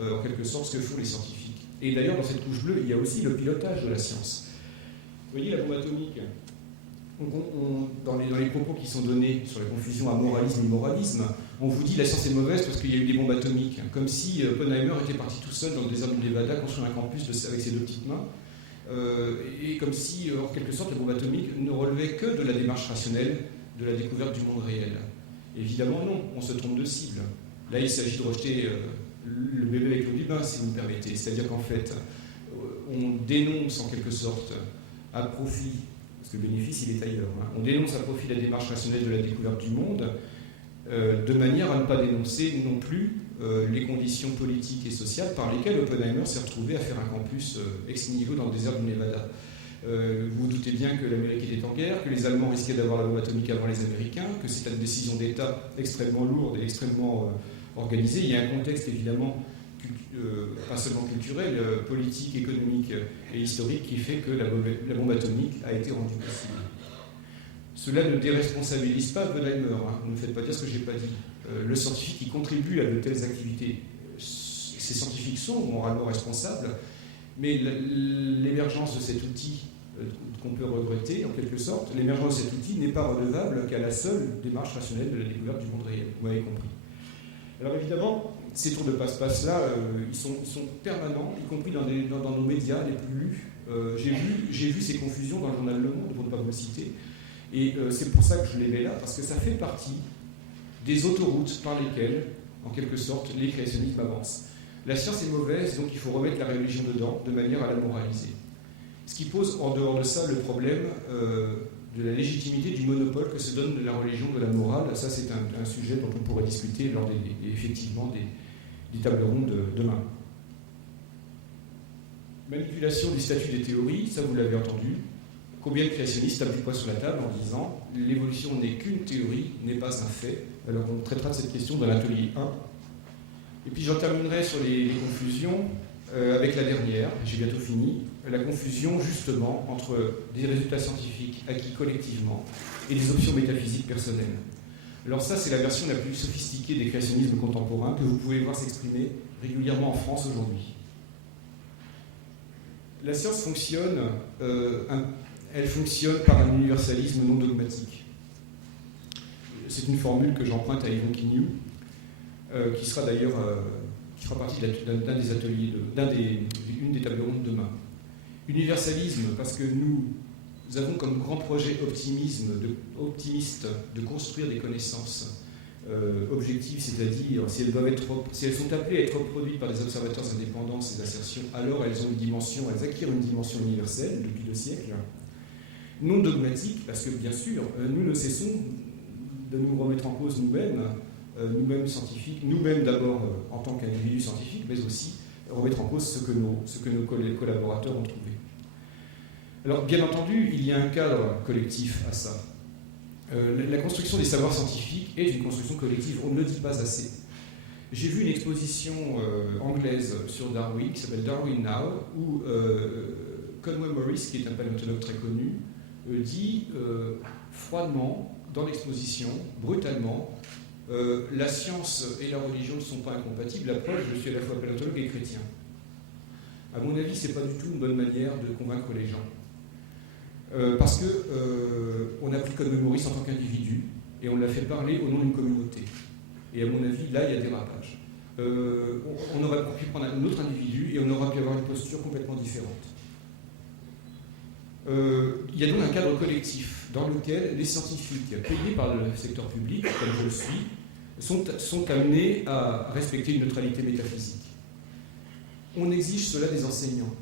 en quelque sorte ce que font les scientifiques. Et d'ailleurs, dans cette couche bleue, il y a aussi le pilotage de la science. Vous voyez, la bombe atomique, dans les propos qui sont donnés sur la confusion à moralisme et immoralisme, on vous dit que la science est mauvaise parce qu'il y a eu des bombes atomiques, comme si Oppenheimer était parti tout seul dans le désert du Nevada construire un campus avec ses deux petites mains, et comme si, en quelque sorte, la bombe atomique ne relevait que de la démarche rationnelle de la découverte du monde réel. Évidemment non, on se trompe de cible. Là, il s'agit de rejeter le bébé avec l'eau du bain, si vous me permettez. C'est-à-dire qu'en fait, on dénonce en quelque sorte à profit, parce que le bénéfice il est ailleurs, on dénonce à profit la démarche rationnelle de la découverte du monde, de manière à ne pas dénoncer non plus les conditions politiques et sociales par lesquelles Oppenheimer s'est retrouvé à faire un campus ex nihilo dans le désert du Nevada. Vous vous doutez bien que l'Amérique était en guerre, que les Allemands risquaient d'avoir la bombe atomique avant les Américains, que c'est une décision d'État extrêmement lourde et extrêmement organisée. Il y a un contexte évidemment, pas seulement culturel, politique, économique et historique qui fait que la bombe atomique a été rendue possible. Cela ne déresponsabilise pas Oppenheimer, ne me faites pas dire ce que je n'ai pas dit. Le scientifique qui contribue à de telles activités, ces scientifiques sont moralement responsables, mais l'émergence de cet outil qu'on peut regretter, en quelque sorte, l'émergence de cet outil n'est pas redevable qu'à la seule démarche rationnelle de la découverte du monde réel. Vous m'avez compris. Alors évidemment, ces tours de passe-passe-là, ils sont permanents, y compris dans nos médias les plus lus. J'ai vu ces confusions dans le journal Le Monde, pour ne pas vous le citer, et c'est pour ça que je les mets là, parce que ça fait partie des autoroutes par lesquelles, en quelque sorte, les créationnismes avancent. La science est mauvaise, donc il faut remettre la religion dedans, de manière à la moraliser. Ce qui pose en dehors de ça le problème de la légitimité du monopole que se donne la religion de la morale. Ça, c'est un sujet dont on pourrait discuter lors effectivement des tables rondes demain. Manipulation du statut des théories, ça vous l'avez entendu. Combien de créationnistes tapent du poing sur la table en disant « l'évolution n'est qu'une théorie, n'est pas un fait ». Alors on traitera de cette question dans l'atelier 1. Et puis j'en terminerai sur les confusions avec la dernière, j'ai bientôt fini, la confusion justement entre des résultats scientifiques acquis collectivement et des options métaphysiques personnelles. Alors ça, c'est la version la plus sophistiquée des créationnismes contemporains que vous pouvez voir s'exprimer régulièrement en France aujourd'hui. La science fonctionne, elle fonctionne par un universalisme non dogmatique. C'est une formule que j'emprunte à Yvon Quignou, qui sera d'ailleurs qui fera partie d'un des ateliers, une des tables rondes demain. Universalisme, parce que nous avons comme grand projet optimiste de construire des connaissances objectives, c'est-à-dire si elles sont appelées à être reproduites par des observateurs indépendants, ces assertions, alors elles acquièrent une dimension universelle depuis 2 siècles, non dogmatique, parce que bien sûr, nous ne cessons de nous remettre en cause nous-mêmes scientifiques, nous-mêmes d'abord en tant qu'individus scientifiques, mais aussi remettre en cause ce que nos collaborateurs ont trouvé. Alors, bien entendu, il y a un cadre collectif à ça. La construction des savoirs scientifiques est une construction collective, on ne le dit pas assez. J'ai vu une exposition anglaise sur Darwin, qui s'appelle Darwin Now, où Conway Morris, qui est un paléontologue très connu, dit froidement, dans l'exposition, brutalement, la science et la religion ne sont pas incompatibles. La preuve, je suis à la fois paléontologue et chrétien. À mon avis, ce n'est pas du tout une bonne manière de convaincre les gens. Parce qu'on a pris Conway Morris en tant qu'individu et on l'a fait parler au nom d'une communauté. Et à mon avis, là, il y a dérapage. On aurait pu prendre un autre individu et on aurait pu avoir une posture complètement différente. Il y a donc un cadre collectif dans lequel les scientifiques payés par le secteur public, comme je le suis, sont amenés à respecter une neutralité métaphysique. On exige cela des enseignants.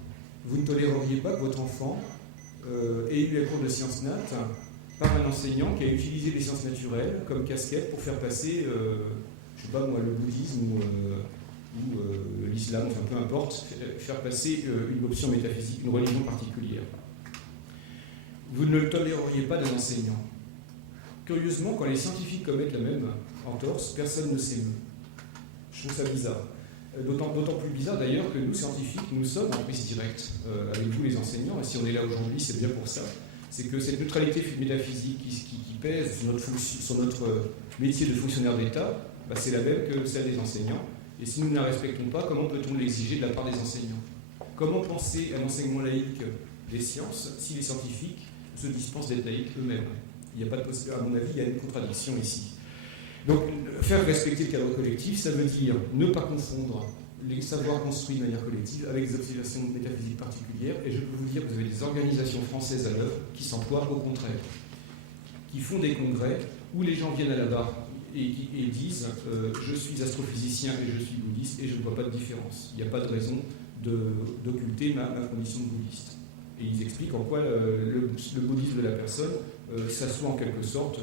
Vous ne toléreriez pas que votre enfant ait eu la cours de sciences nat par un enseignant qui a utilisé les sciences naturelles comme casquette pour faire passer, je ne sais pas moi, le bouddhisme ou l'islam, enfin peu importe, faire passer une option métaphysique, une religion particulière. Vous ne le toléreriez pas d'un enseignant. Curieusement, quand les scientifiques commettent la même entorse, personne ne s'émeut. Je trouve ça bizarre. D'autant plus bizarre d'ailleurs que nous, scientifiques, nous sommes en prise directe avec vous les enseignants, et si on est là aujourd'hui, c'est bien pour ça. C'est que cette neutralité métaphysique qui pèse sur notre métier de fonctionnaire d'État, bah, c'est la même que celle des enseignants. Et si nous ne la respectons pas, comment peut-on l'exiger de la part des enseignants? Comment penser à l'enseignement laïque des sciences si les scientifiques se dispensent d'être laïcs eux-mêmes? Il n'y a pas de possibilité, à mon avis, il y a une contradiction ici. Donc, faire respecter le cadre collectif, ça veut dire ne pas confondre les savoirs construits de manière collective avec des observations métaphysiques particulières. Et je peux vous dire que vous avez des organisations françaises à l'œuvre qui s'emploient au contraire, qui font des congrès où les gens viennent à la barre et disent je suis astrophysicien et je suis bouddhiste et je ne vois pas de différence. Il n'y a pas de raison d'occulter ma condition de bouddhiste. Et ils expliquent en quoi le bouddhisme de la personne s'assoit en quelque sorte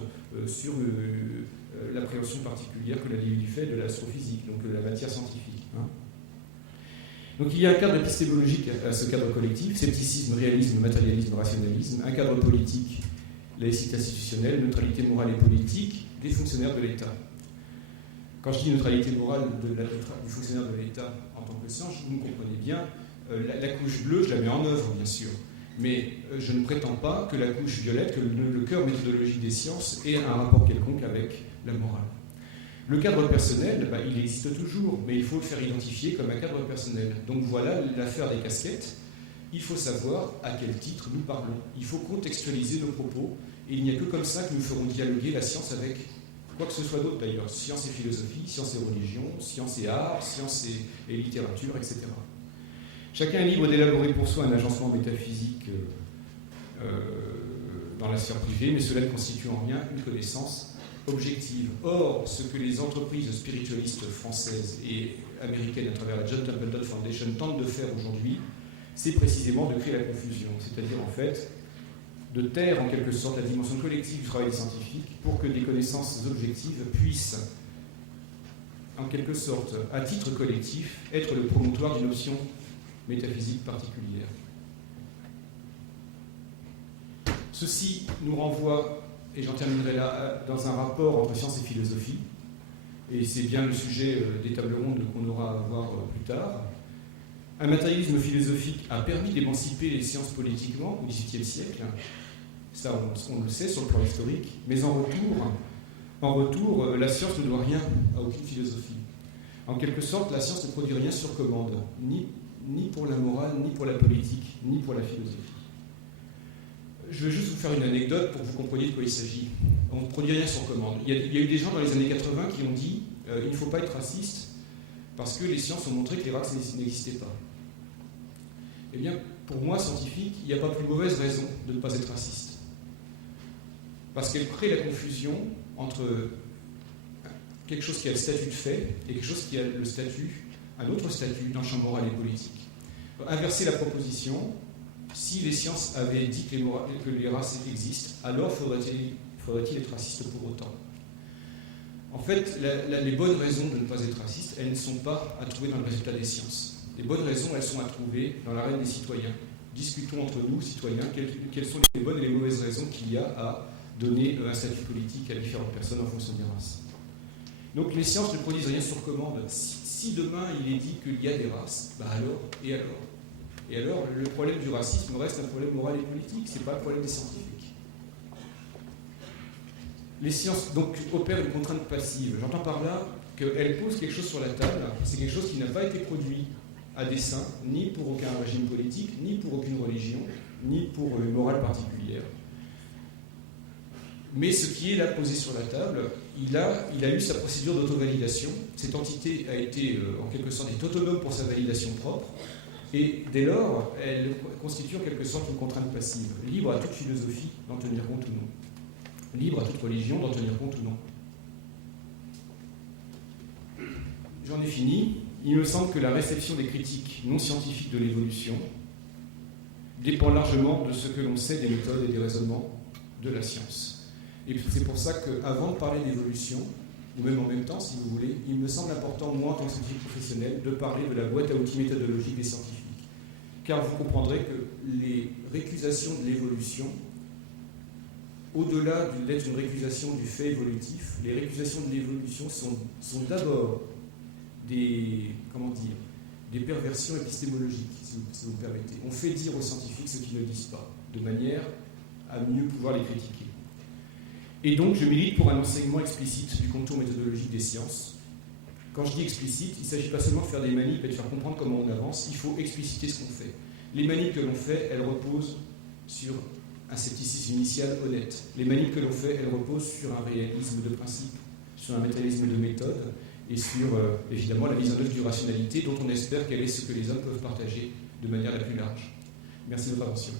sur l'appréhension particulière que l'individu fait de l'astrophysique, donc de la matière scientifique. Hein. Donc il y a un cadre épistémologique à ce cadre collectif, scepticisme, réalisme, matérialisme, rationalisme, un cadre politique, laïcité institutionnelle, neutralité morale et politique des fonctionnaires de l'État. Quand je dis neutralité morale du fonctionnaire de l'État en tant que science, vous me comprenez bien, la couche bleue, je la mets en œuvre, bien sûr. Mais je ne prétends pas que la couche violette, que le cœur méthodologique des sciences ait un rapport quelconque avec la morale. Le cadre personnel, il existe toujours, mais il faut le faire identifier comme un cadre personnel. Donc voilà l'affaire des casquettes. Il faut savoir à quel titre nous parlons. Il faut contextualiser nos propos, et il n'y a que comme ça que nous ferons dialoguer la science avec quoi que ce soit d'autre d'ailleurs. Science et philosophie, science et religion, science et art, science et littérature, etc. Chacun est libre d'élaborer pour soi un agencement métaphysique dans la sphère privée, mais cela ne constitue en rien une connaissance objective. Or, ce que les entreprises spiritualistes françaises et américaines à travers la John Templeton Foundation tentent de faire aujourd'hui, c'est précisément de créer la confusion. C'est-à-dire, en fait, de taire en quelque sorte la dimension collective du travail des scientifiques pour que des connaissances objectives puissent, en quelque sorte, à titre collectif, être le promontoire d'une option métaphysique particulière. Ceci nous renvoie, et j'en terminerai là, dans un rapport entre science et philosophie, et c'est bien le sujet des tables rondes qu'on aura à voir plus tard. Un matérialisme philosophique a permis d'émanciper les sciences politiquement au XVIIIe siècle, ça on le sait sur le plan historique, mais en retour, la science ne doit rien à aucune philosophie. En quelque sorte, la science ne produit rien sur commande, ni pour la morale, ni pour la politique, ni pour la philosophie. Je vais juste vous faire une anecdote pour que vous compreniez de quoi il s'agit. On ne produit rien sur commande. Il y a eu des gens dans les années 80 qui ont dit il ne faut pas être raciste parce que les sciences ont montré que les races n'existaient pas. Eh bien, pour moi, scientifique, il n'y a pas plus mauvaise raison de ne pas être raciste. Parce qu'elle crée la confusion entre quelque chose qui a le statut de fait et quelque chose qui a un autre statut dans le champ moral et politique. Inverser la proposition, si les sciences avaient dit que les races existent, alors faudrait-il être raciste pour autant? En fait, les bonnes raisons de ne pas être raciste, elles ne sont pas à trouver dans le résultat des sciences. Les bonnes raisons, elles sont à trouver dans l'arène des citoyens. Discutons entre nous, citoyens, quelles sont les bonnes et les mauvaises raisons qu'il y a à donner un statut politique à différentes personnes en fonction des races. Donc les sciences ne produisent rien sur commande. Si demain il est dit qu'il y a des races, alors? Et alors, le problème du racisme reste un problème moral et politique, ce n'est pas un problème des scientifiques. Les sciences donc opèrent une contrainte passive. J'entends par là qu'elles posent quelque chose sur la table, c'est quelque chose qui n'a pas été produit à dessein, ni pour aucun régime politique, ni pour aucune religion, ni pour une morale particulière. Mais ce qui est là posé sur la table, il a eu sa procédure d'auto-validation. Cette entité a été, en quelque sorte, est autonome pour sa validation propre, et dès lors, elle constitue en quelque sorte une contrainte passive, libre à toute philosophie d'en tenir compte ou non, libre à toute religion d'en tenir compte ou non. J'en ai fini. Il me semble que la réception des critiques non scientifiques de l'évolution dépend largement de ce que l'on sait des méthodes et des raisonnements de la science. Et c'est pour ça qu'avant de parler d'évolution, ou même en même temps, si vous voulez, il me semble important, moi, en tant que scientifique professionnel, de parler de la boîte à outils méthodologique des scientifiques. Car vous comprendrez que les récusations de l'évolution, au-delà d'être une récusation du fait évolutif, les récusations de l'évolution sont d'abord des perversions épistémologiques, si vous me permettez. On fait dire aux scientifiques ce qu'ils ne disent pas, de manière à mieux pouvoir les critiquer. Et donc, je milite pour un enseignement explicite du contour méthodologique des sciences. Quand je dis explicite, il ne s'agit pas seulement de faire des manips et de faire comprendre comment on avance, il faut expliciter ce qu'on fait. Les manips que l'on fait, elles reposent sur un scepticisme initial honnête. Les manips que l'on fait, elles reposent sur un réalisme de principe, sur un matérialisme de méthode, et sur, évidemment, la mise en œuvre d'une rationalité dont on espère qu'elle est ce que les hommes peuvent partager de manière la plus large. Merci de votre attention.